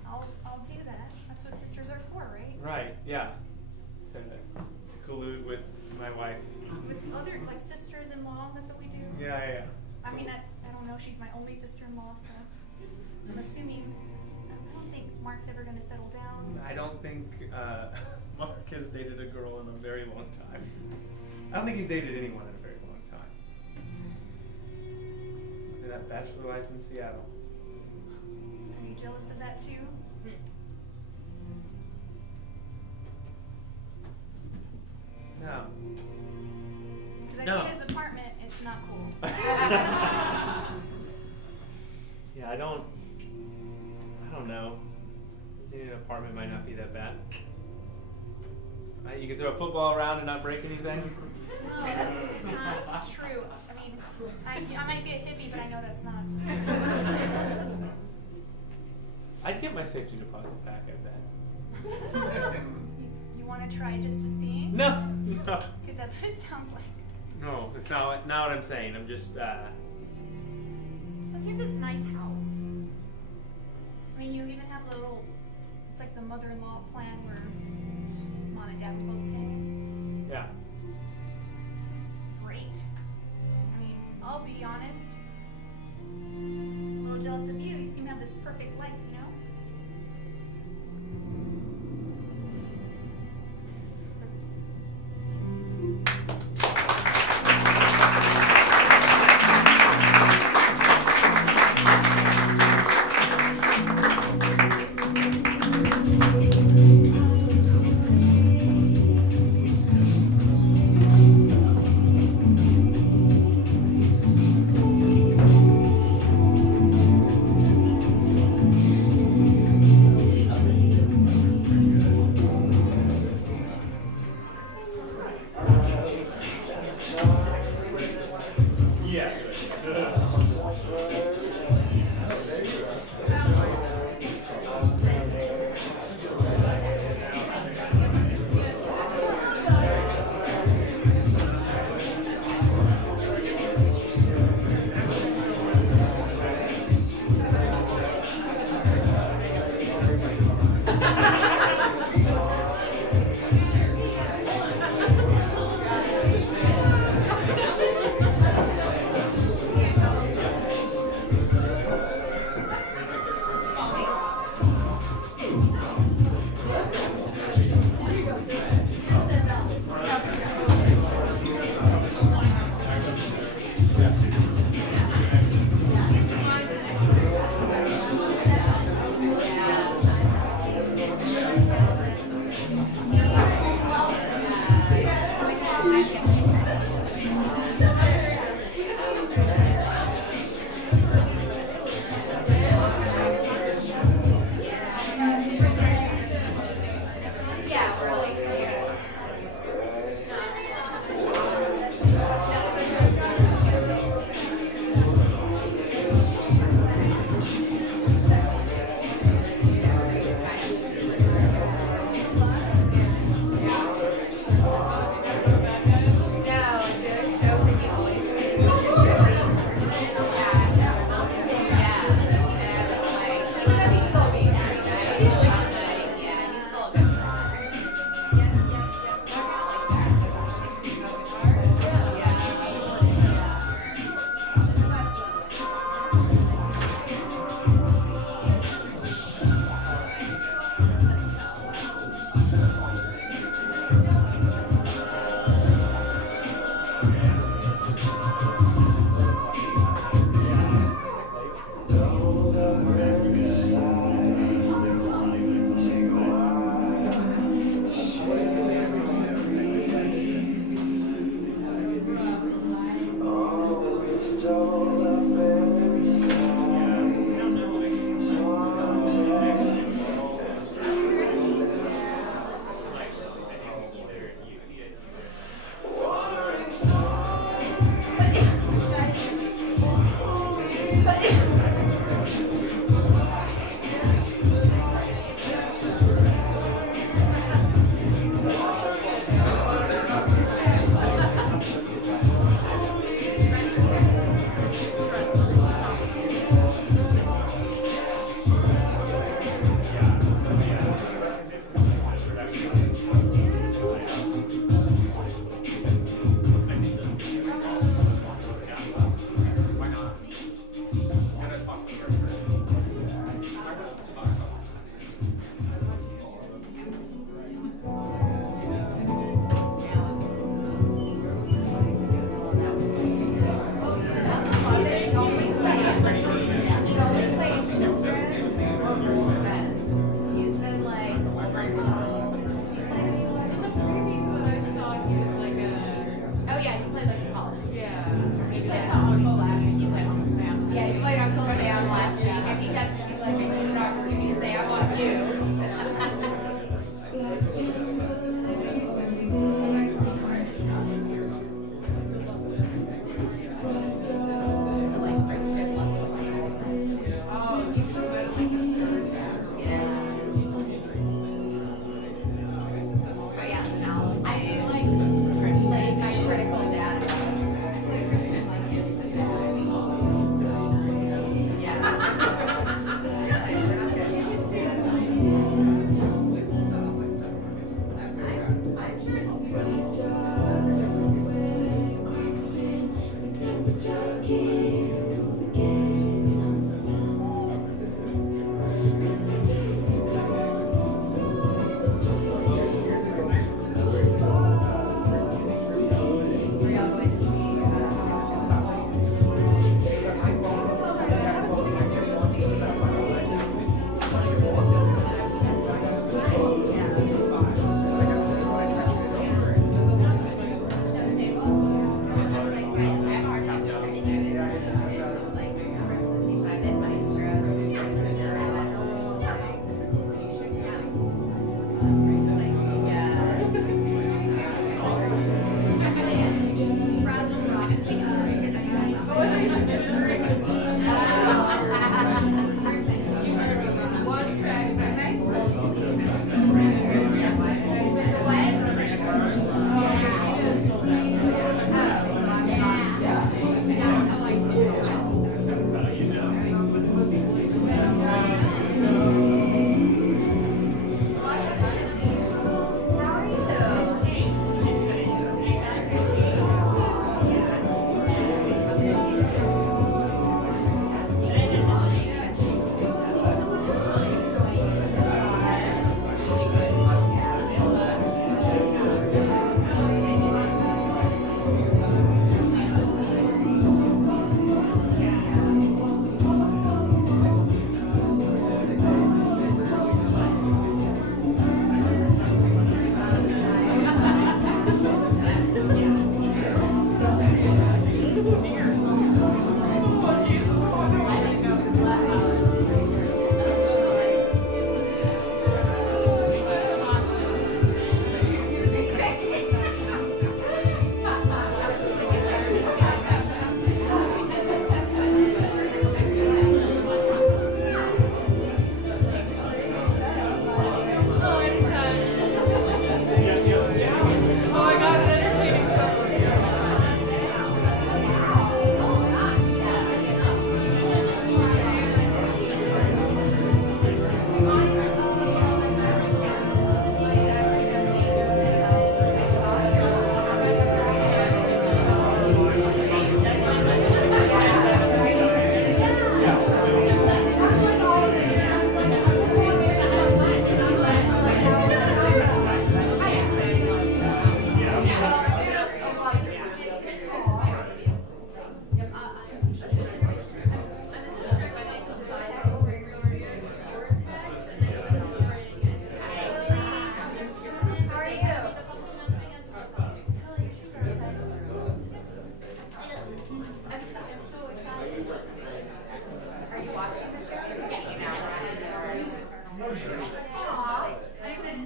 I'll do that. That's what sisters are for, right? Right, yeah. To collude with my wife. With other like sisters-in-law, that's what we do. Yeah. I mean, I don't know. She's my only sister-in-law, so I'm assuming. I don't think Mark's ever gonna settle down. I don't think Mark has dated a girl in a very long time. I don't think he's dated anyone in a very long time. Look at that bachelor life in Seattle. Are you jealous of that too? No. Because I No. see his apartment. It's not cool. Yeah, I don't know. Maybe an apartment might not be that bad. You can throw a football around and not break anything. No, that's not true. I mean, I might be a hippie, but I know that's not. I'd get my safety deposit back, I bet. You want to try just to see? No. Because that's what it sounds like. No, it's not what I'm saying. I'm just, Plus, you have this nice house. I mean, you even have a little. It's like the mother-in-law plan where mom and dad both stay. yeah. This is great. I mean, I'll be honest. A little jealous of you. You seem to have this perfect life, you know?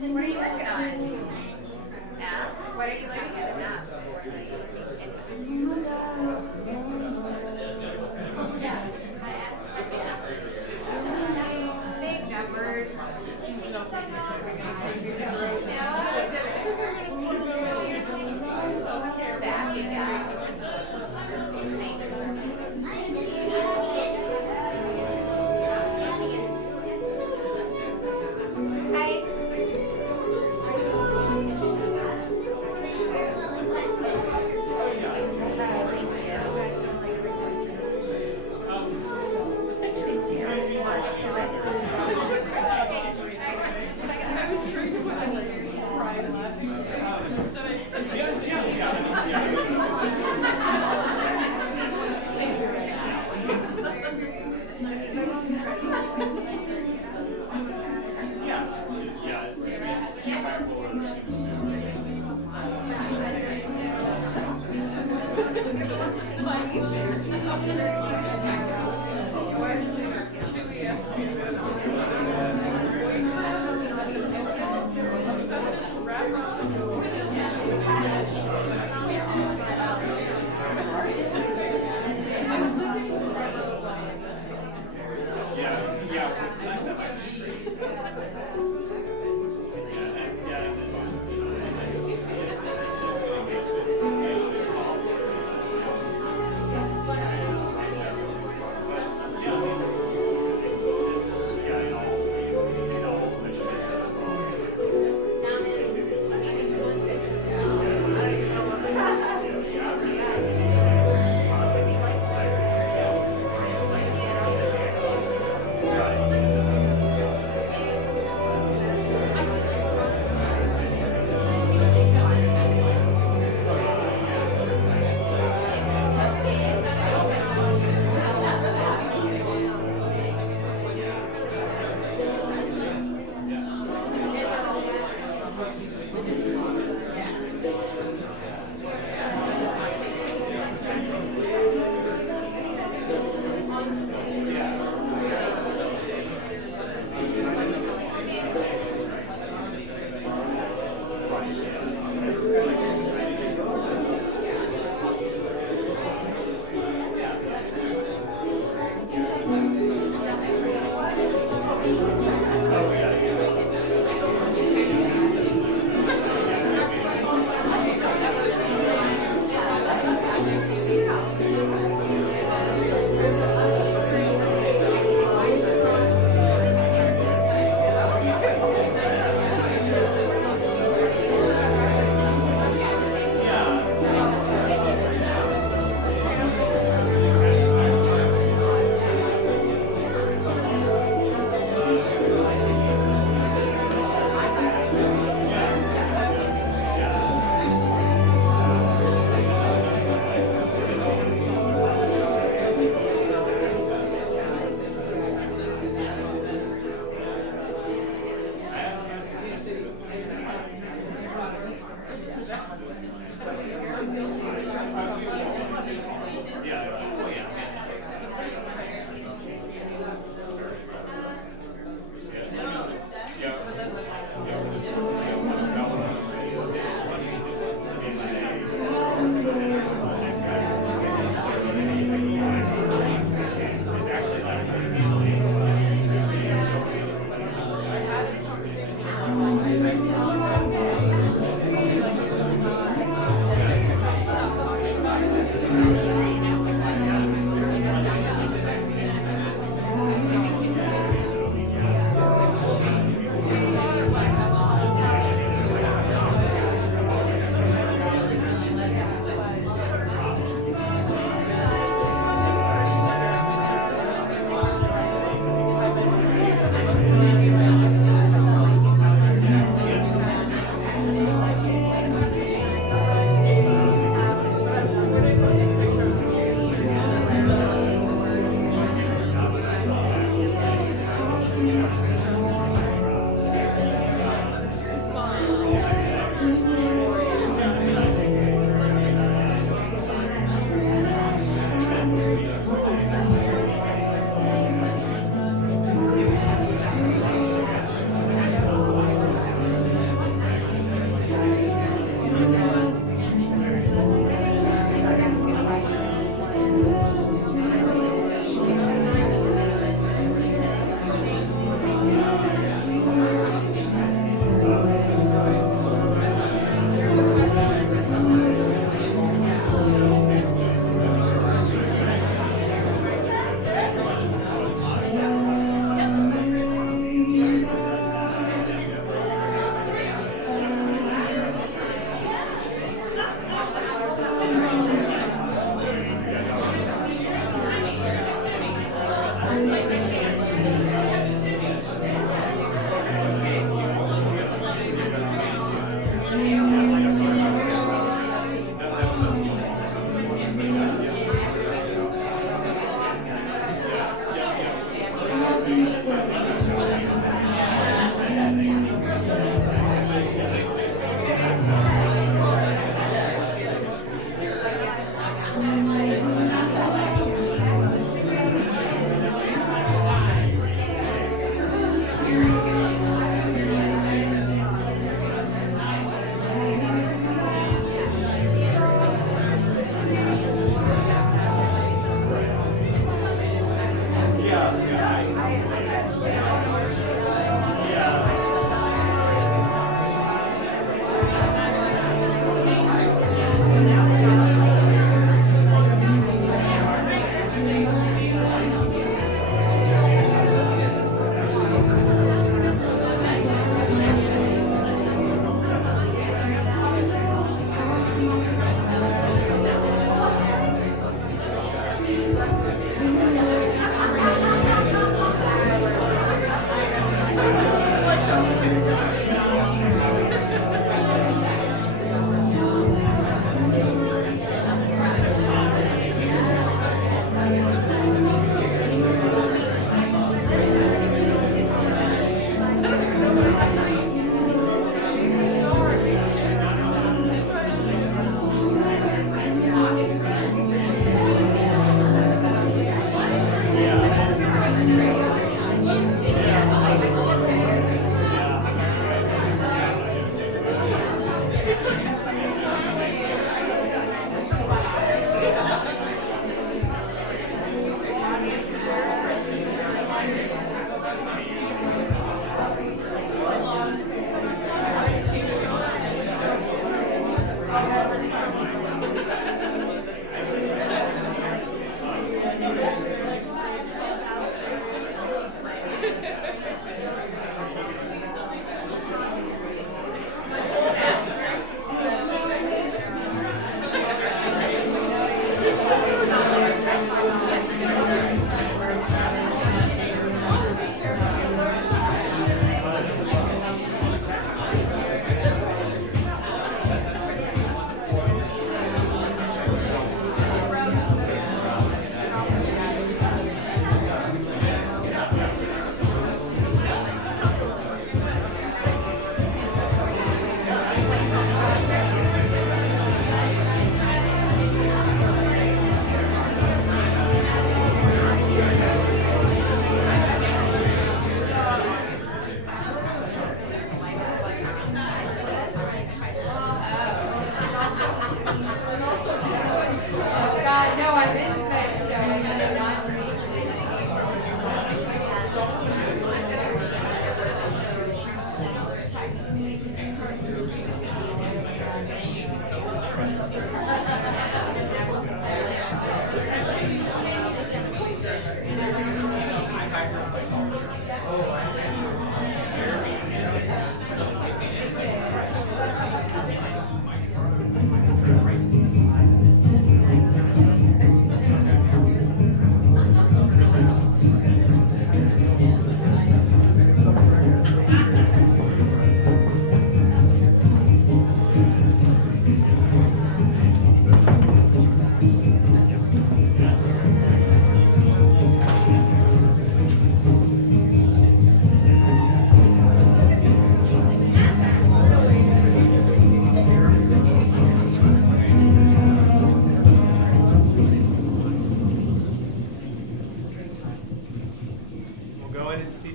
What are you working on? Yeah? What are you learning at enough? Big numbers. Backing up.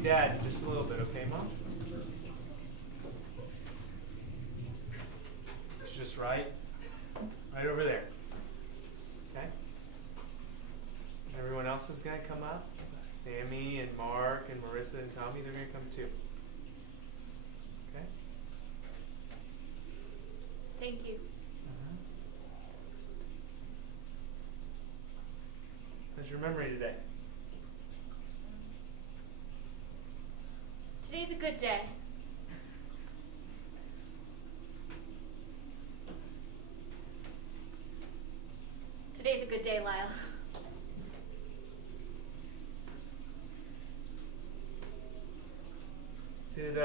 Dad in just a little bit, okay, Mom? It's just right over there. Okay? Everyone else is going to come up. Sammy and Mark and Marissa and Tommy, they're going to come too. Okay? Thank you. How's your memory today? Today's a good day. Today's a good day, Lyle. Did,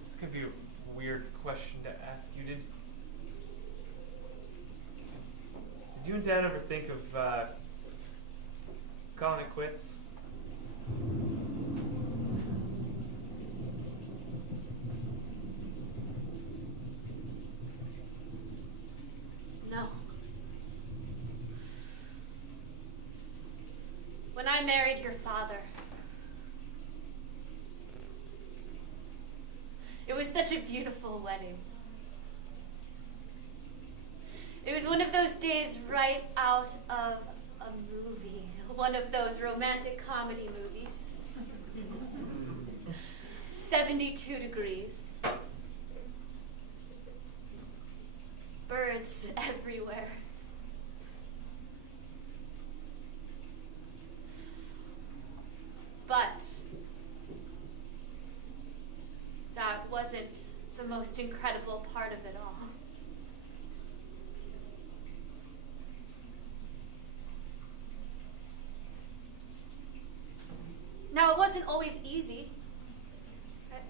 this could be a weird question to ask you. Did you and Dad ever think of, calling it quits? No. When I married your father, it was such a beautiful wedding. It was one of those days right out of a movie, one of those romantic comedy movies. 72 degrees. Birds everywhere. But that wasn't the most incredible part of it all. Now, it wasn't always easy.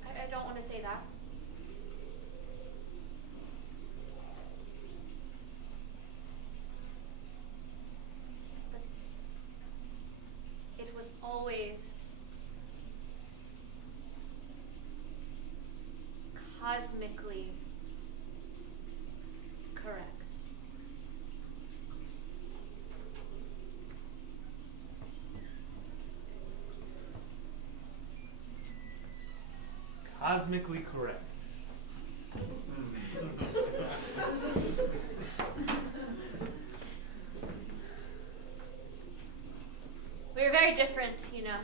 I don't want to say that. But it was always cosmically correct. Cosmically correct. We were very different, you know.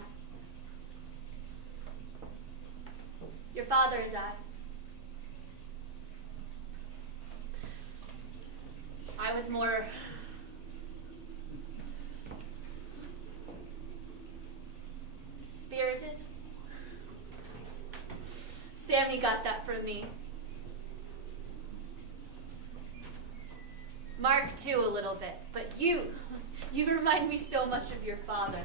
Your father and I was more spirited. Sammy got that from me. Mark too, a little bit, but you remind me so much of your father.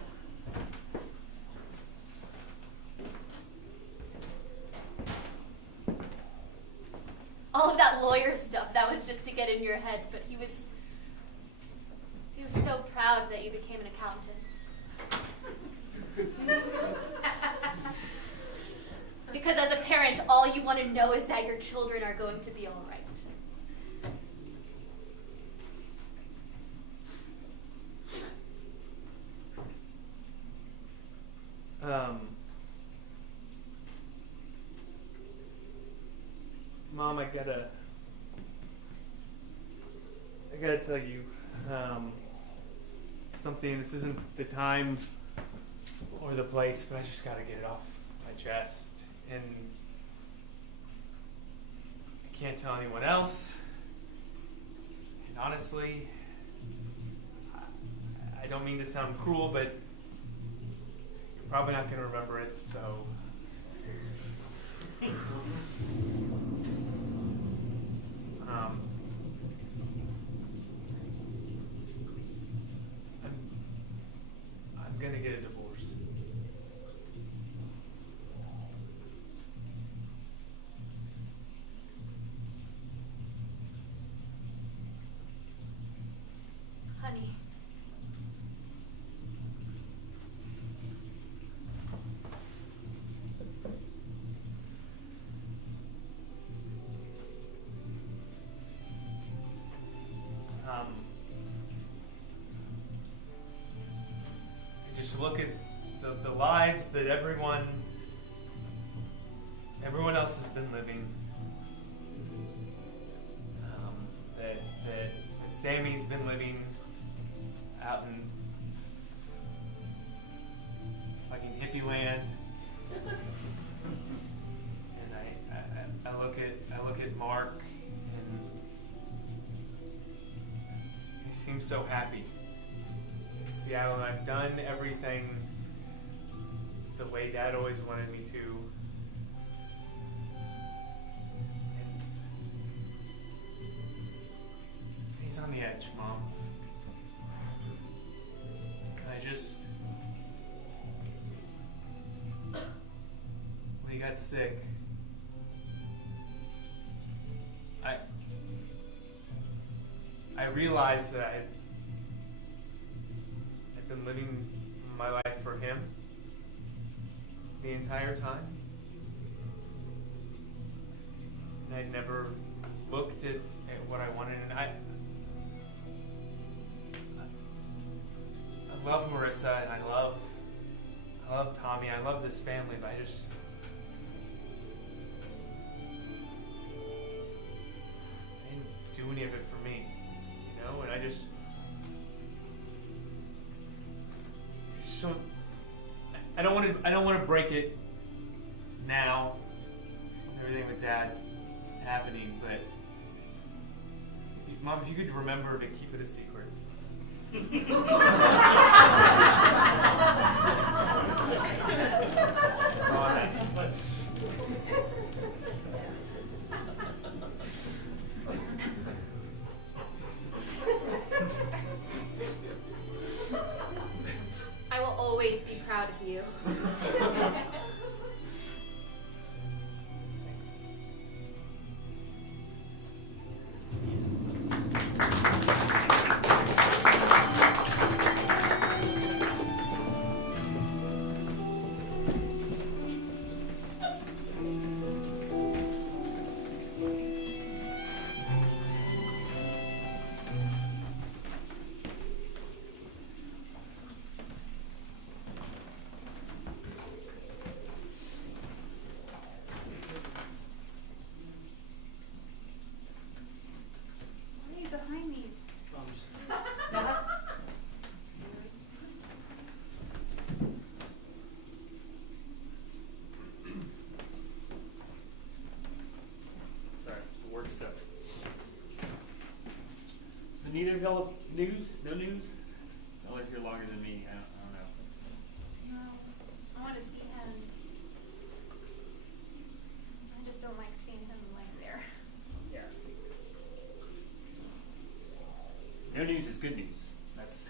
All of that lawyer stuff, that was just to get in your head, but he was so proud that you became an accountant. Because as a parent, all you want to know is that your children are going to be all right. Mom, I gotta tell you something. This isn't the time or the place, but I just gotta get it off my chest. And I can't tell anyone else. And honestly, I don't mean to sound cruel, but you're probably not gonna remember it, so. I'm gonna get a divorce. Honey. Just look at the lives that everyone else has been living. That Sammy's been living out in fucking hippie land. And I look at Mark, and he seems so happy. Seattle, and I've done everything the way Dad always wanted me to. And he's on the edge, Mom. And I just, when he got sick, I realized that I've been living my life for him the entire time. And I'd never looked at what I wanted. And I love Marissa, and I love Tommy. I love this family, but I didn't do any of it for me, you know. And I just I don't want to break it now with everything with Dad happening, but Mom, if you could remember to keep it a secret. That's all I'm asking. I will always be proud of you. Why are you behind me? Sorry, the work stuff. So neither of y'all have news? No news? Y'all live here longer than me. I don't know. No, I want to see him. I just don't like seeing him like there. Yeah. No news is good news. That's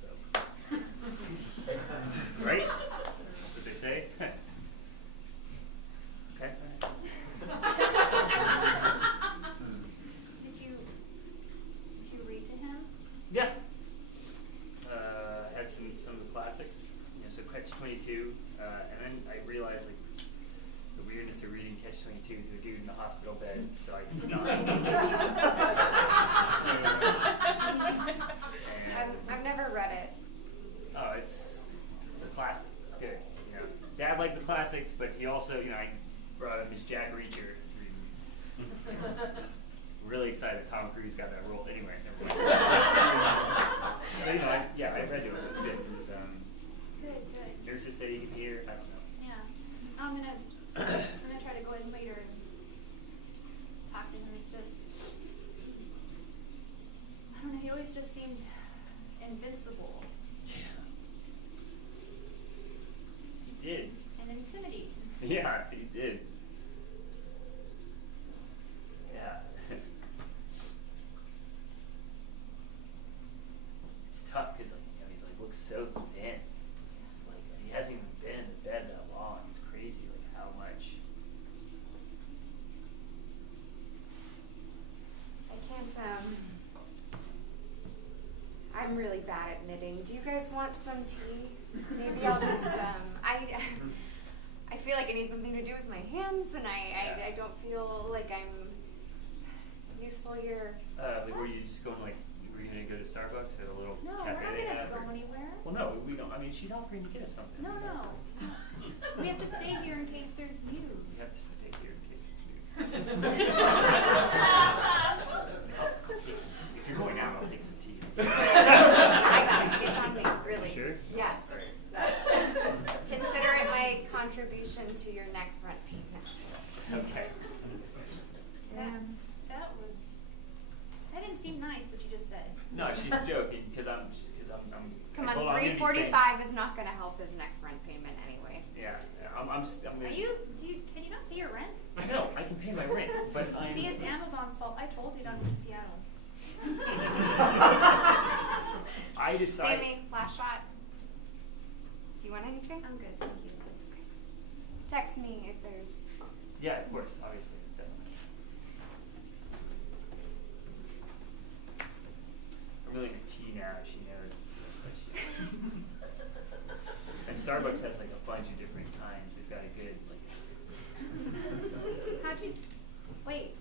so. Right? That's what they say. Okay. Did you read to him? Yeah. Had some of the classics. You know, so Catch-22, and then I realized like the weirdness of reading Catch-22 to a dude in the hospital bed, so I stopped. I've never read it. Oh, it's a classic. It's good. You know, Dad liked the classics, but he also, you know, I brought up his Jack Reacher. Really excited Tom Cruise got that role. Anyway, never mind. So you know, I read it. It was good. It was Good. nurses said he could hear. I don't know. Yeah. I'm gonna try to go in later and talk to him. It's just, I don't know. He always just seemed invincible He did. and intimidating. Yeah, he did. Yeah. It's tough because like, you know, he's like looks so thin. Like he hasn't even been in bed that long. It's crazy like how much. I can't, I'm really bad at knitting. Do you guys want some tea? Maybe I'll just, I feel like I need something to do with my hands, and I don't feel like I'm useful here. Like were you just going like were you gonna go to Starbucks or a little No, cafe we're they not have? gonna or- go anywhere. Well, no, we don't. I mean, she's offering to get us something. No. We have to stay here in case there's We news. have to stay here in case it's news. If you're going out, I'll take some tea. I got it. It's on me, really. Sure? Yes. All right. Consider it my contribution to your next rent payment. Okay. That didn't seem nice what you just said. No, she's joking because I'm. Come I told on, her I'm gonna be staying. $345 is not going to help his next rent payment anyway. Yeah, I'm Are gonna. can you not pay your rent? No, I can pay my rent, but I'm. See, it's Amazon's fault. I told you not to go to Seattle. I decided. Sammy, last shot. Do you want anything? I'm good, thank you. Text me if there's... Yeah, of course, obviously, definitely. I'm really into tea now. She knows. And Starbucks has like a bunch of different kinds. They've got a good like. How'd you... Wait,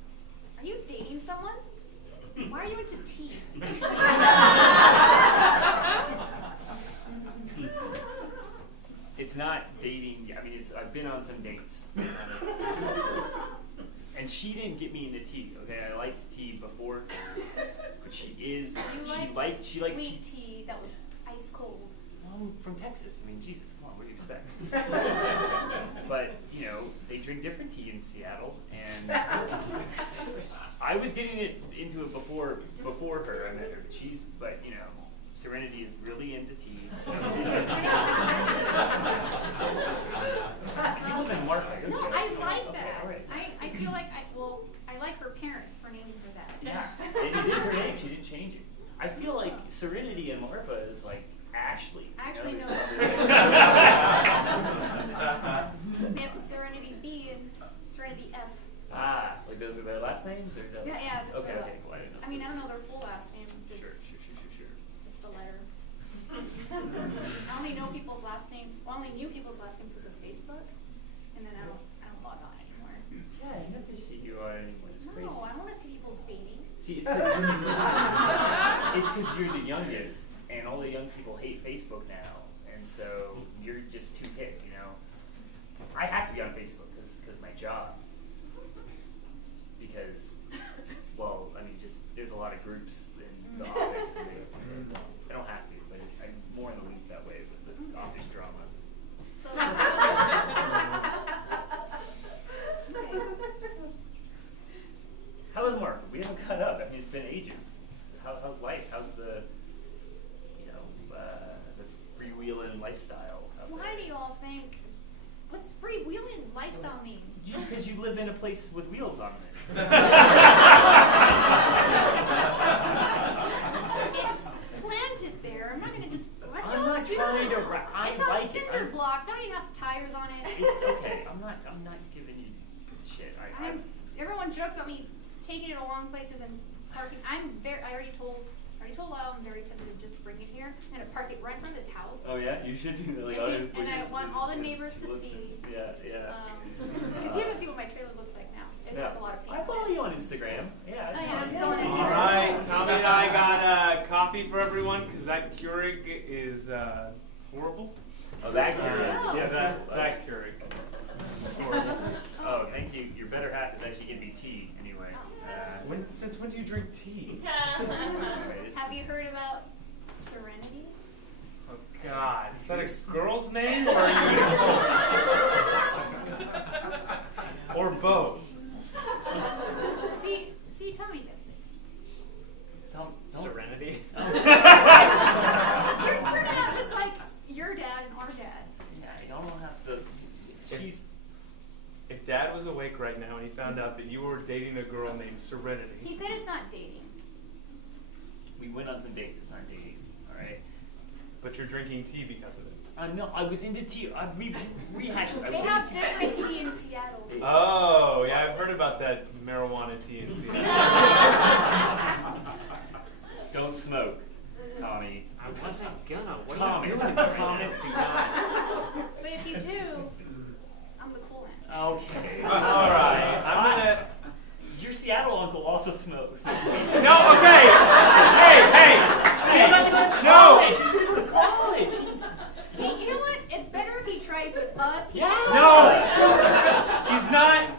are you dating someone? Why are you into tea? It's not dating. I mean, I've been on some dates, and she didn't get me into tea. Okay, I liked tea before, but she likes sweet tea. tea that was ice cold. Well, I'm from Texas. I mean, Jesus, come on, what do you expect? But you know, they drink different tea in Seattle, and I was getting into it before her. I met her. But you know. Serenity is really into tea. So. You live in Marfa. You're No, joking. I like Okay, that. all right. I feel like I like her parents for naming her that. Yeah, it is her name. She didn't change it. I feel like Serenity in Marfa is like Ashley. I actually You know there's that. others. only knew people's last names because of Facebook, and then I don't log on anymore. Yeah, I never see you on anymore. It's crazy. No, I don't want to see people's babies. See, it's because you're the youngest, and all the young people hate Facebook now, and so you're just too hip, you know. I have to be on Facebook because of my job. Because, well, I mean, just there's a lot of groups in the office. And I don't have to, but I'm more in the loop that way with the office drama. So, How's Mark? We haven't caught up. I mean, it's been ages. How's life? How's the, the freewheeling lifestyle out why there? do you all think? What's freewheeling lifestyle mean? Because you live in a place with wheels on it. It's planted there. I'm not gonna just. Why do I'm y'all not do trying it? to I It's on like it. cinder blocks. I don't even have tires on it. It's okay. I'm not giving you shit. Everyone jokes about me taking it along places and parking. I already told Lyle I'm very tempted to just bring it here. I'm gonna park it right in front of his house. Oh yeah, you should do that. Like, And I want all the neighbors to see. Yeah. Because you haven't seen what my trailer looks like now. It has a lot of I paint. follow you on Instagram. Yeah. Oh, yeah, I'm still on Instagram. All right, Tommy and I got coffee for everyone because that Keurig is horrible. Oh, that Keurig. Oh. Yeah, that Keurig. It's horrible. Oh, thank you. Your better half is actually gonna be tea anyway. Since when do you drink tea? Have you heard about Serenity? Oh God, is that a girl's name or are you or both? See, Tommy gets it. Serenity. You're turning out just like your dad and our dad. Yeah, I don't have to. If Dad was awake right now and he found out that you were dating a girl named Serenity. He said it's not dating. We went on some dates. It's not dating. All right. But you're drinking tea because of it. No, I was into tea. We rehashed this. I They was have into different tea in Seattle. Oh, yeah, I've heard about that marijuana tea in Seattle. Don't smoke, Tommy. I wasn't gonna. What Thomas, are you doing? Thomas, do not. But if you do, I'm the cool one. Okay. All right, I'm gonna. Your Seattle uncle also smokes. No, okay. Hey. No. He's going to college. Hey, you know what? It's better if he tries with us. He No. can He's not.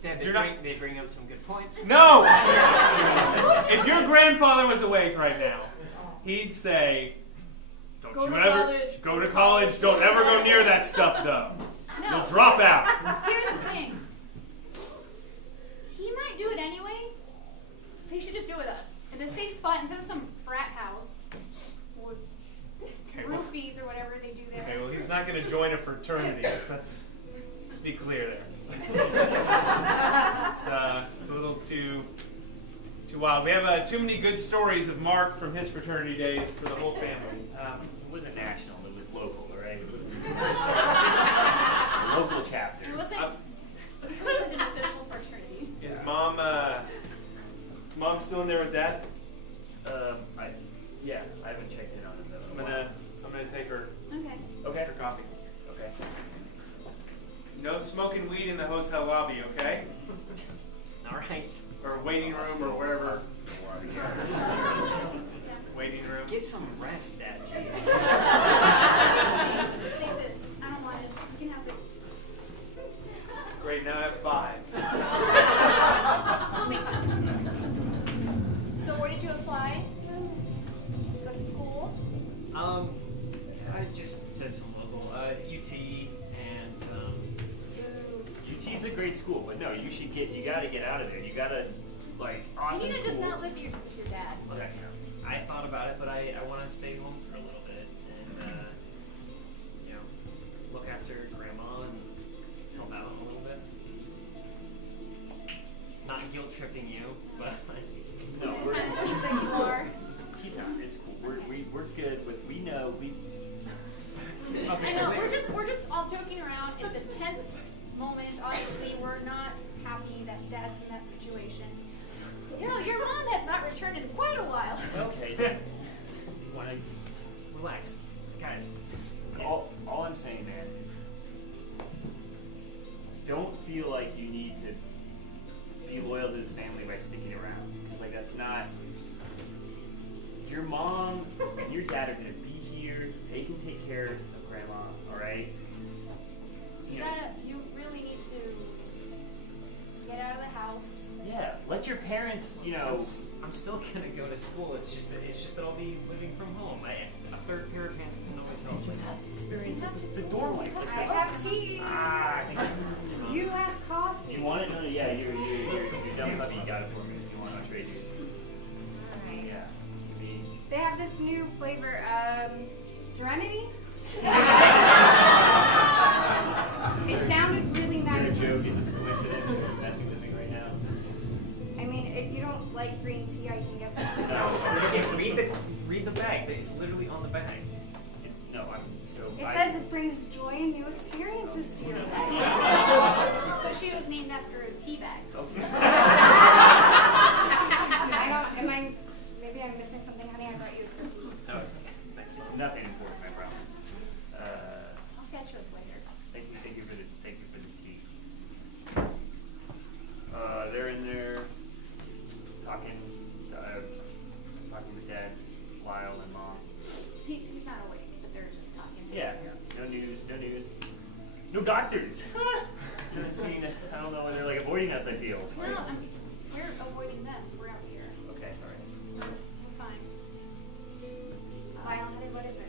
Dad, You're not- they bring up some good points. No. If your grandfather was awake right now, he'd say, "Don't Go you to ever college. go to college? Don't ever go near that stuff, though. No. You'll drop out." Here's the thing. He might do it anyway, so he should just do it with us. In a safe spot instead of some frat house with Okay, well, roofies or whatever they do there. okay, well, he's not going to join a fraternity. Let's be clear there. It's a little too wild. We have too many good stories of Mark from his fraternity days for the whole family. It wasn't national. It was local, all right? It was local chapter. It wasn't an official fraternity. Is mom still in there with Dad? Yeah, I haven't checked in on it though. I'm gonna take her Okay. her coffee. Okay. No smoking weed in the hotel lobby, okay? All right. Or waiting room or wherever. Waiting room. Get some rest, Dad. Jeez. Take this. I don't want it. You can have it. Great, now I have 5. I'll be fine. So where did you apply? Go to school? I just did some local UT and UT's a great school, but no, you gotta get out of there. You gotta, like, You awesome need to just school. not live with your dad. Okay. I thought about it, but I want to stay home for a little bit and look after Grandma and help out a little bit. Not guilt tripping you, but No, It kind of seems like you are. he's not. It's cool. We're good with. We know. I know, we're just all joking around. It's a tense moment. Obviously, we're not happy that Dad's in that situation. Your mom has not returned in quite a while. Okay. Want to relax, guys. your mom and your dad are gonna be here. They can take care of grandma, all right? You really need to get out of the house. Yeah, let your parents, you know. I'm still gonna go to school. It's just that I'll be living from home. A third pair of hands can always help. You have to experience the doorway. Let's I go. have tea. Ah, thank you. You have coffee. You want it? No, yeah, you're dumb puppy. You got it for me. If you want, I'll trade you. Alright. Yeah. You mean? They have this new flavor, Serenity? It sounded really Is there a nice. joke? Is this a coincidence? Are you messing with me right now? I mean, if you don't like green tea, I can get some. No. Okay, read the bag. It's literally on the bag. No, I'm so. It says it brings joy and new experiences to your life. So she was named after a tea bag. Okay. Maybe I'm missing something, honey. I brought you a cookie. No, it's nothing important. I promise. I'll catch you later. Thank you for the tea. They're in there talking with Dad, Lyle, and Mom. He's not awake, but they're just talking. Yeah. No news. No doctors. Haven't seen. I don't know whether they're like avoiding us. I feel. No, I mean, we're avoiding them. We're out here. Okay. All right. We're fine. Lyle, honey, what is it?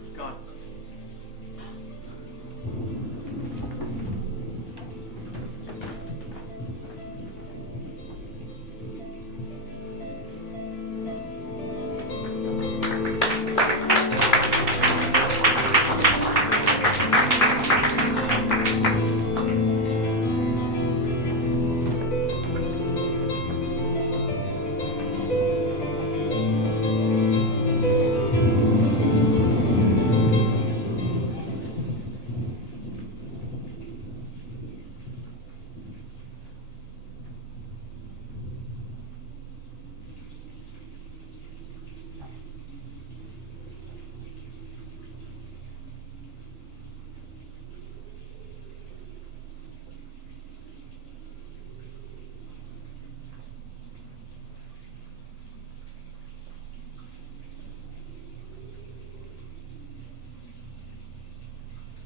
It's gone.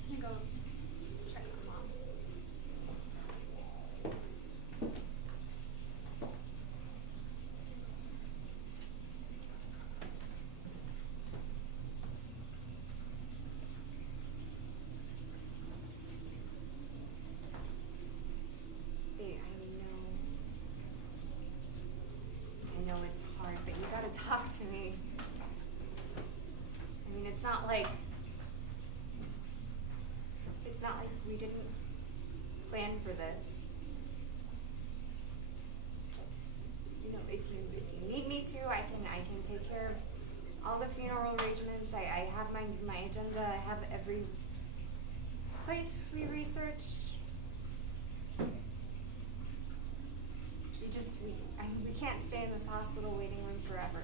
I'm gonna go check on Mom. Hey, I know it's hard, but you gotta talk to me. I mean, it's not like we didn't plan for this. You know, if you need me to, I can take care of all the funeral arrangements. I have my agenda. I have every place we researched. We can't stay in this hospital waiting room forever.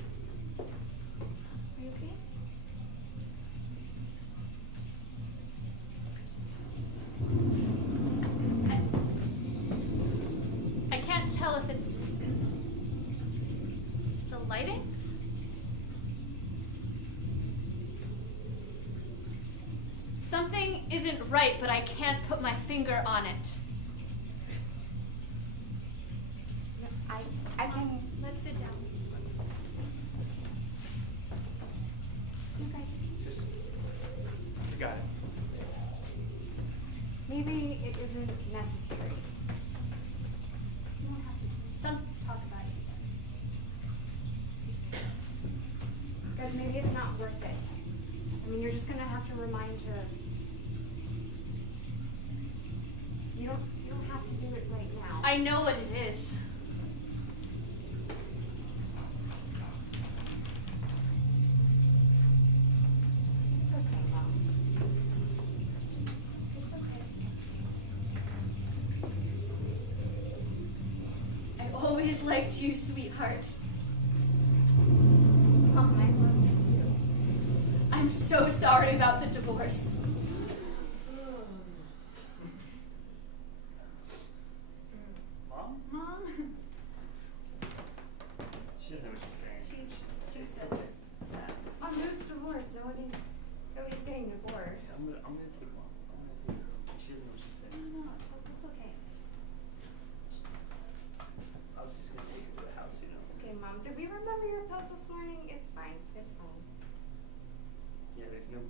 Are you okay? I can't tell if it's the lighting. Something isn't right, but I can't put my finger on it. I can. Let's sit down. You guys. Just. You got it. Maybe it isn't necessary. You don't have to. Some talk about it. Guys, maybe it's not worth it. I mean, you're just gonna have to remind her. You don't have to do it right now. I know what it is. liked you, sweetheart. Mom, I love you too. I'm so sorry about the divorce. Mom? Mom? She doesn't know what she's saying. She says that. Mom, who's divorced? Nobody's getting divorced. I'm gonna take Mom. She doesn't know what she's saying. No, it's okay. I was just gonna take her to the house, you know. Okay, Mom, did we remember your post this morning? It's fine. It's fine. Yeah, there's no.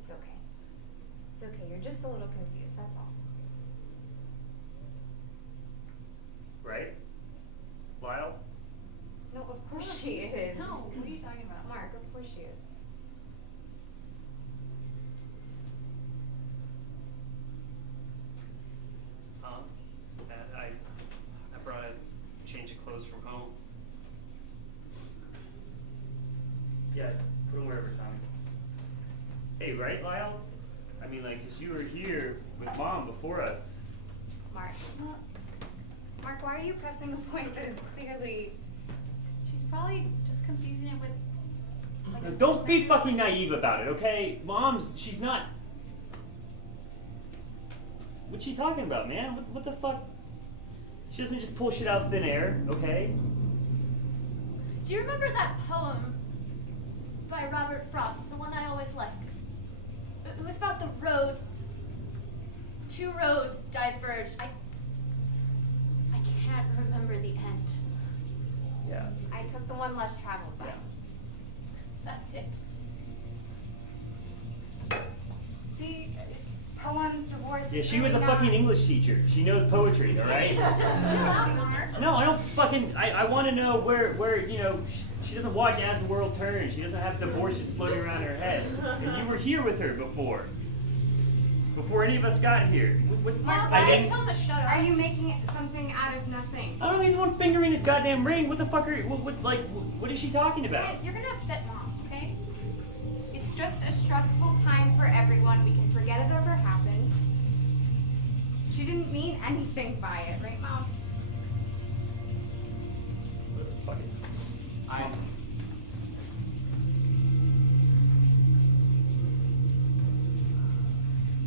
It's okay. It's okay. You're just a little confused, that's all. Right? Lyle? No, of course she is. No, what are you talking about? Mark, of course she is. I brought a change of clothes from home. Yeah, put them wherever, Tommy. Hey, right, Lyle? I mean, like, 'cause you were here with Mom before us. Mark. Mark, why are you pressing a point that is clearly... She's probably just confusing it with. Like Now, a don't be plan. fucking naive about it, okay? She's not. What's she talking about, man? What the fuck? She doesn't just pull shit out of thin air, okay? Do you remember that poem by Robert Frost, the one I always liked? It was about the roads. Two roads diverged. I can't remember the end. Yeah. I took the one less traveled by. Yeah. That's it. See, poems, divorce... Yeah, it's she was a really fucking not- English teacher. She knows poetry, alright? Just chill out, Mark. No, I don't fucking. I want to know where you know, she doesn't watch As the World Turns. She doesn't have divorces floating around her head. And you were here with her before. Before any of us got here. Mark, I I didn't. just tell him to shut up. Are you making something out of nothing? I don't know, he's the one fingering his goddamn ring. What the fuck are what is she talking about? Hey, you're gonna upset Mom, okay? It's just a stressful time for everyone. We can forget it ever happened. She didn't mean anything by it, right, Mom? Fuck it.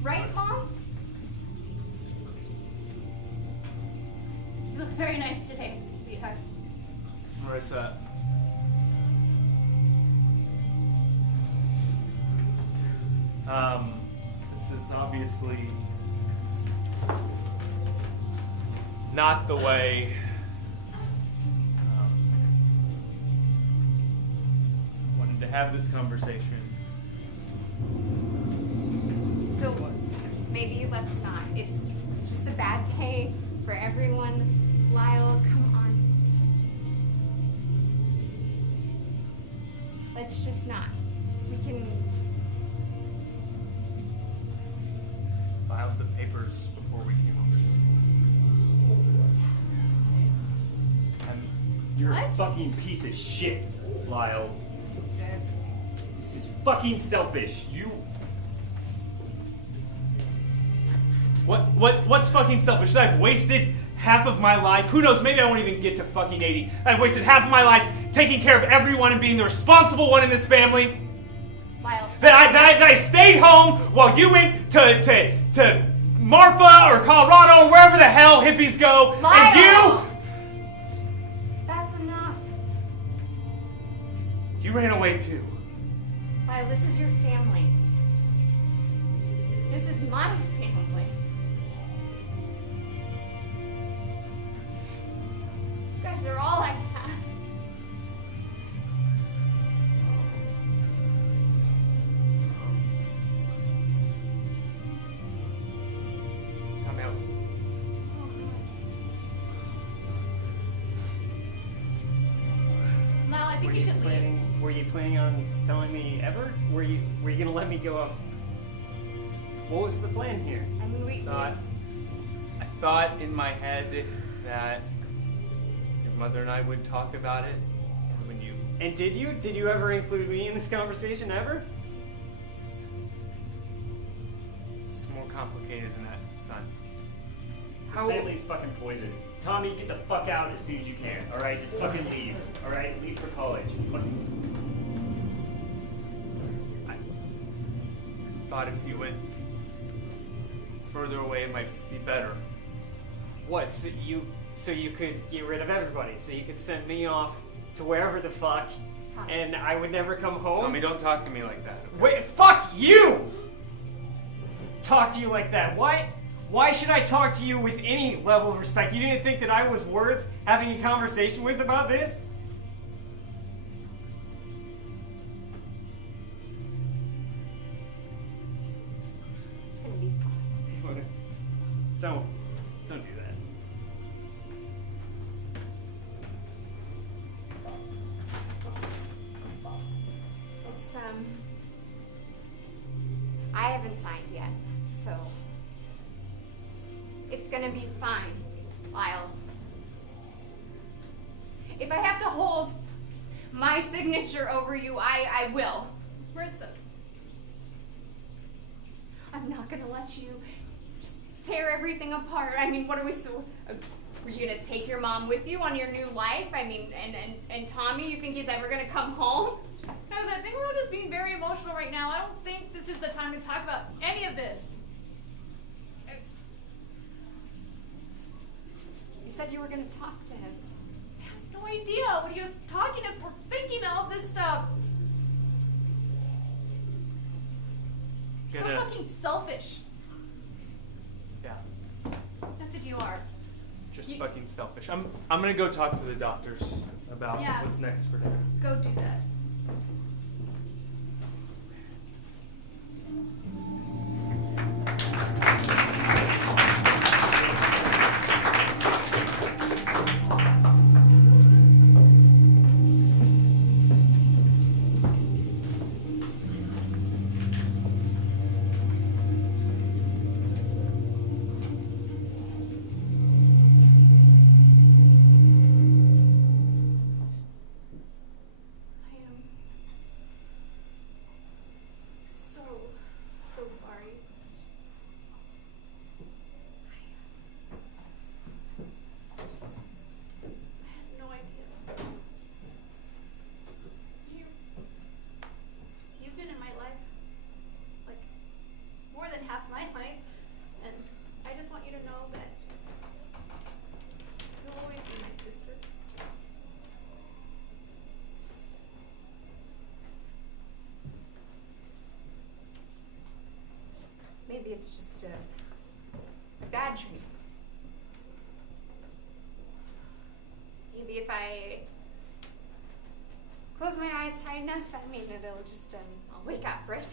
Right, Mom? You look very nice today, sweetheart. Marissa. This is obviously not the way I wanted to have this conversation. So maybe let's not. It's just a bad day for everyone. Lyle, come on. Let's just not. We can... Filed the papers before we came over. You're a What? fucking piece of shit, Lyle. This is fucking selfish. You. What's fucking selfish? That I've wasted half of my life. Who knows? Maybe I won't even get to fucking 80. I've wasted half of my life taking care of everyone and being the responsible one in this family. Lyle. That I stayed home while you went to Marfa or Colorado or wherever the hell hippies go. Lyle! And you That's enough. ran away too. Lyle, this is your family. This is my family. You guys are all I have. Time out. Mal, I think you should leave. Were you planning on telling me ever? Were you gonna let me go up? What was the plan here? I mean, I thought in my head that your mother and I would talk about it, and when you And did you ever include me in this conversation ever? it's more complicated than that, son. This family's fucking poison. Tommy, get the fuck out as soon as you can. All right, just fucking leave. All right, leave for college. I thought if you went further away, it might be better. What? So you could get rid of everybody. So you could send me off to wherever the fuck, Tommy. and I would never come home. Tommy, don't talk to me like that. Okay? Wait, fuck you! Talk to you like that. Why should I talk to you with any level of respect? You didn't think that I was worth having a conversation with about this? It's gonna be fun. Don't do that. It's I haven't signed yet, so it's gonna be fine, Lyle. If I have to hold my signature over you, I will. Marissa. I'm not gonna let you just tear everything apart. I mean, what are we so? Were you gonna take your mom with you on your new life? I mean, and Tommy, you think he's ever gonna come home? Guys, I think we're all just being very emotional right now. I don't think this is the time to talk about any of this. You said you were gonna talk to him. I have no idea what he was talking of or thinking all this stuff. So Gonna- fucking selfish. Yeah, That's what you are. just You- fucking selfish. I'm gonna go talk to the doctors about Yeah. what's next for dinner. Go do that. I am so sorry. I had no idea. You've been in my life, like, more than half my life, and I just want you to know that you'll always be my sister. Maybe it's just a bad dream. Maybe if I close my eyes tight enough, I mean, it'll just, I'll wake up, right?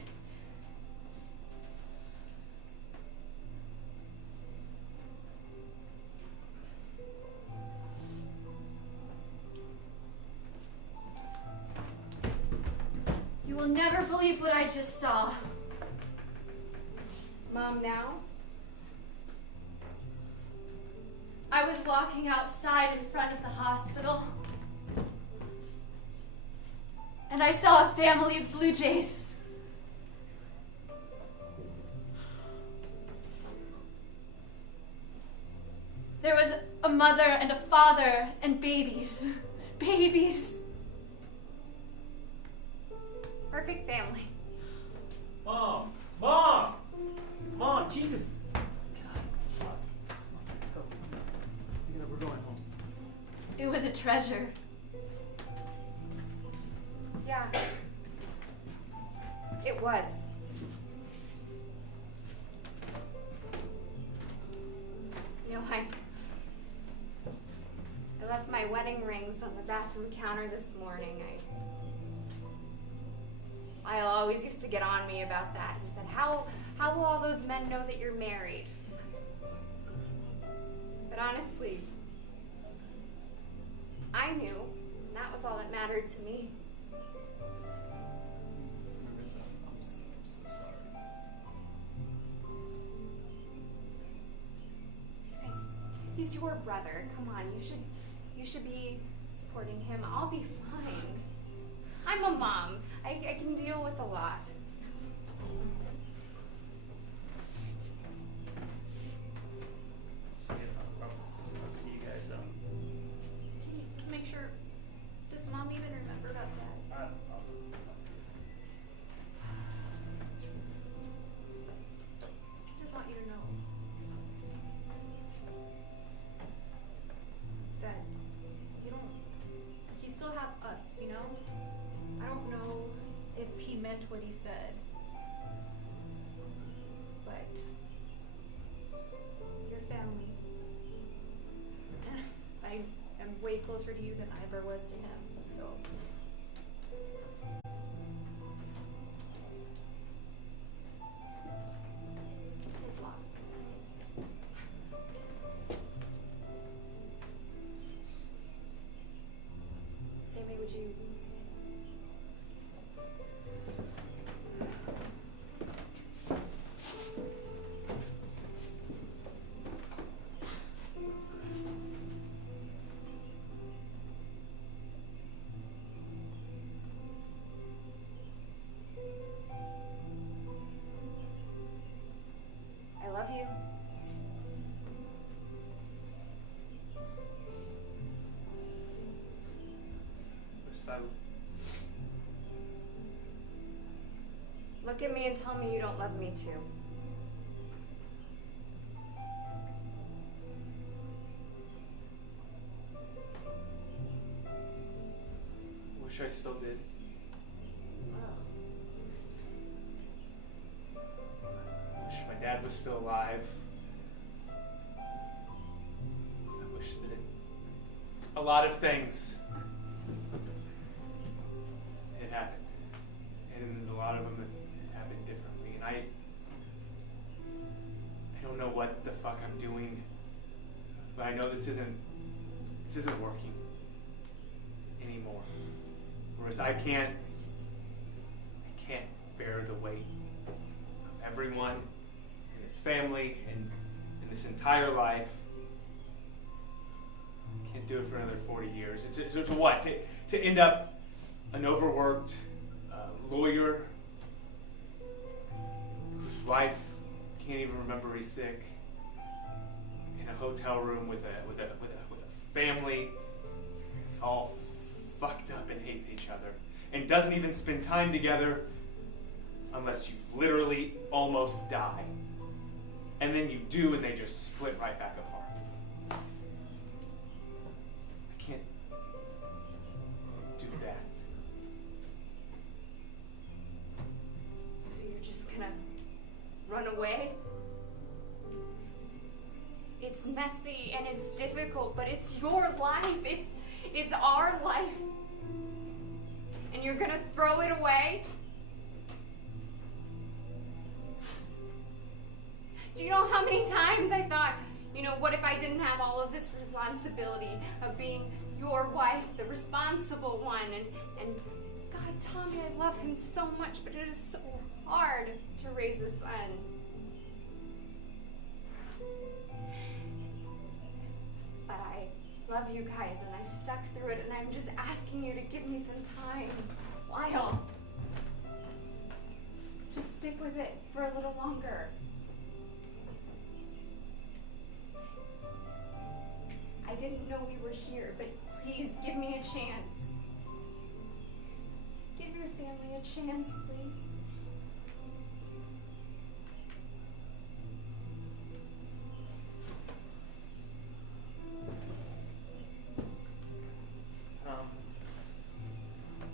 You will never believe what I just saw. Mom, now? I was walking outside in front of the hospital, and I saw a family of blue jays. There was a mother and a father and babies. Babies. Perfect family. Mom, Jesus. God. Let's go. We're going home. It was a treasure. Yeah. It was. You know, I left my wedding rings on the bathroom counter this morning. Lyle always used to get on me about that. He said, how will all those men know that you're married? But honestly, I knew, and that was all that mattered to me. Marissa, I'm so sorry. He's your brother. Come on, you should be supporting him. I'll be fine. I'm a mom. I can deal with a lot. See you. closer to you than I ever was to him. So. His loss. Sammy, would you? I love you. Look at me and tell me you don't love me too. Wish I still did. Wish my dad was still alive. I wish that a lot of things had happened. And a lot of them had happened differently. And I don't know what the fuck I'm doing, but I know this isn't working anymore. Whereas I can't bear the weight of everyone in this family and in this entire life. Can't do it for another 40 years. To what? To end up an overworked lawyer whose wife can't even remember he's sick, in a hotel room with a family that's all fucked up and hates each other and doesn't even spend time together unless you literally almost die. And then you do, and they just split right back apart. I can't do that. So you're just gonna run away? It's messy and it's difficult, but it's your life. It's our life. And you're gonna throw it away? Do you know how many times I thought, what if I didn't have all of this responsibility of being your wife, the responsible one? And God, Tommy, I love him so much, but it is so hard to raise a son. But I love you guys, and I stuck through it, and I'm just asking you to give me some time. Lyle, just stick with it for a little longer. I didn't know we were here, but please give me a chance. Give your family a chance, please.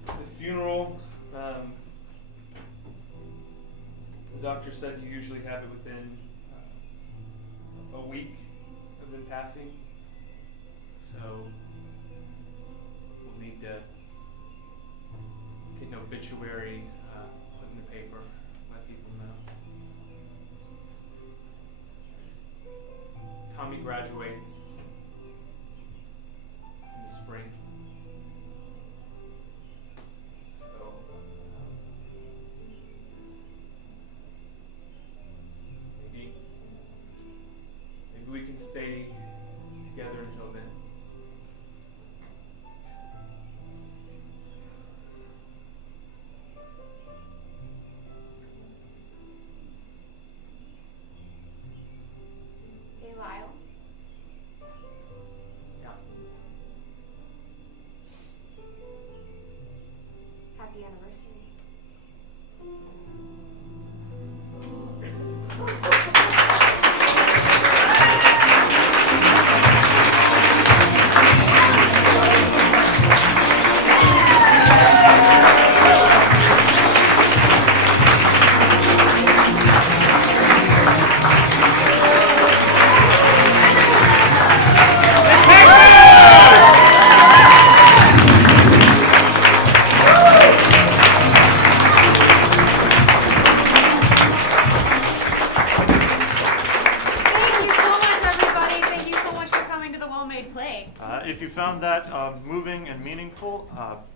The funeral, the doctor said you usually have it within a week of them passing. So we'll need to get an obituary put in the paper, let people know. Tommy graduates in the spring. So maybe we can stay together until then. found that moving and meaningful,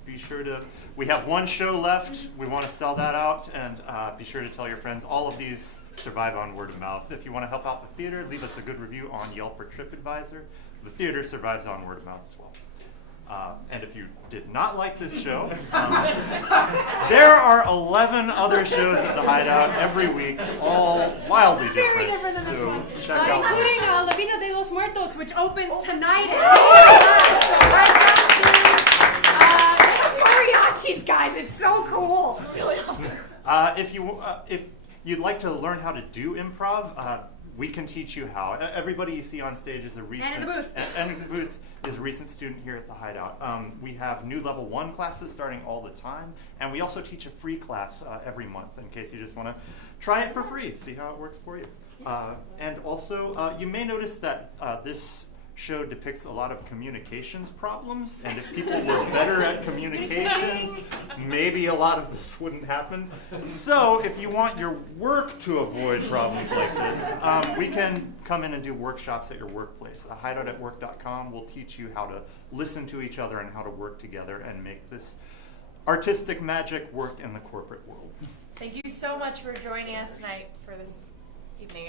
be sure to, we have one show left. We want to sell that out, and be sure to tell your friends. All of these survive on word of mouth. If you want to help out the theater, leave us a good review on Yelp or TripAdvisor. The theater survives on word of mouth as well. And if you did not like this show, there are 11 other shows at the Hideout every week, all wildly different. Very different than this So one. check out Including La Vida de los Muertos, which opens tonight at mariachis, guys. It's so cool. Really awesome. If you'd like to learn how to do improv, we can teach you how. Everybody you see on stage is a recent And in the booth. and in the booth is a recent student here at the Hideout. We have new level 1 classes starting all the time, and we also teach a free class every month in case you just want to try it for free, see how it works for you. And also, you may notice that this show depicts a lot of communications problems, and if people were better at communications, maybe a lot of this wouldn't happen. So if you want your work to avoid problems like this, we can come in and do workshops at your workplace. Hideoutatwork.com will teach you how to listen to each other and how to work together and make this artistic magic work in the corporate world. Thank you so much for joining us tonight for this evening.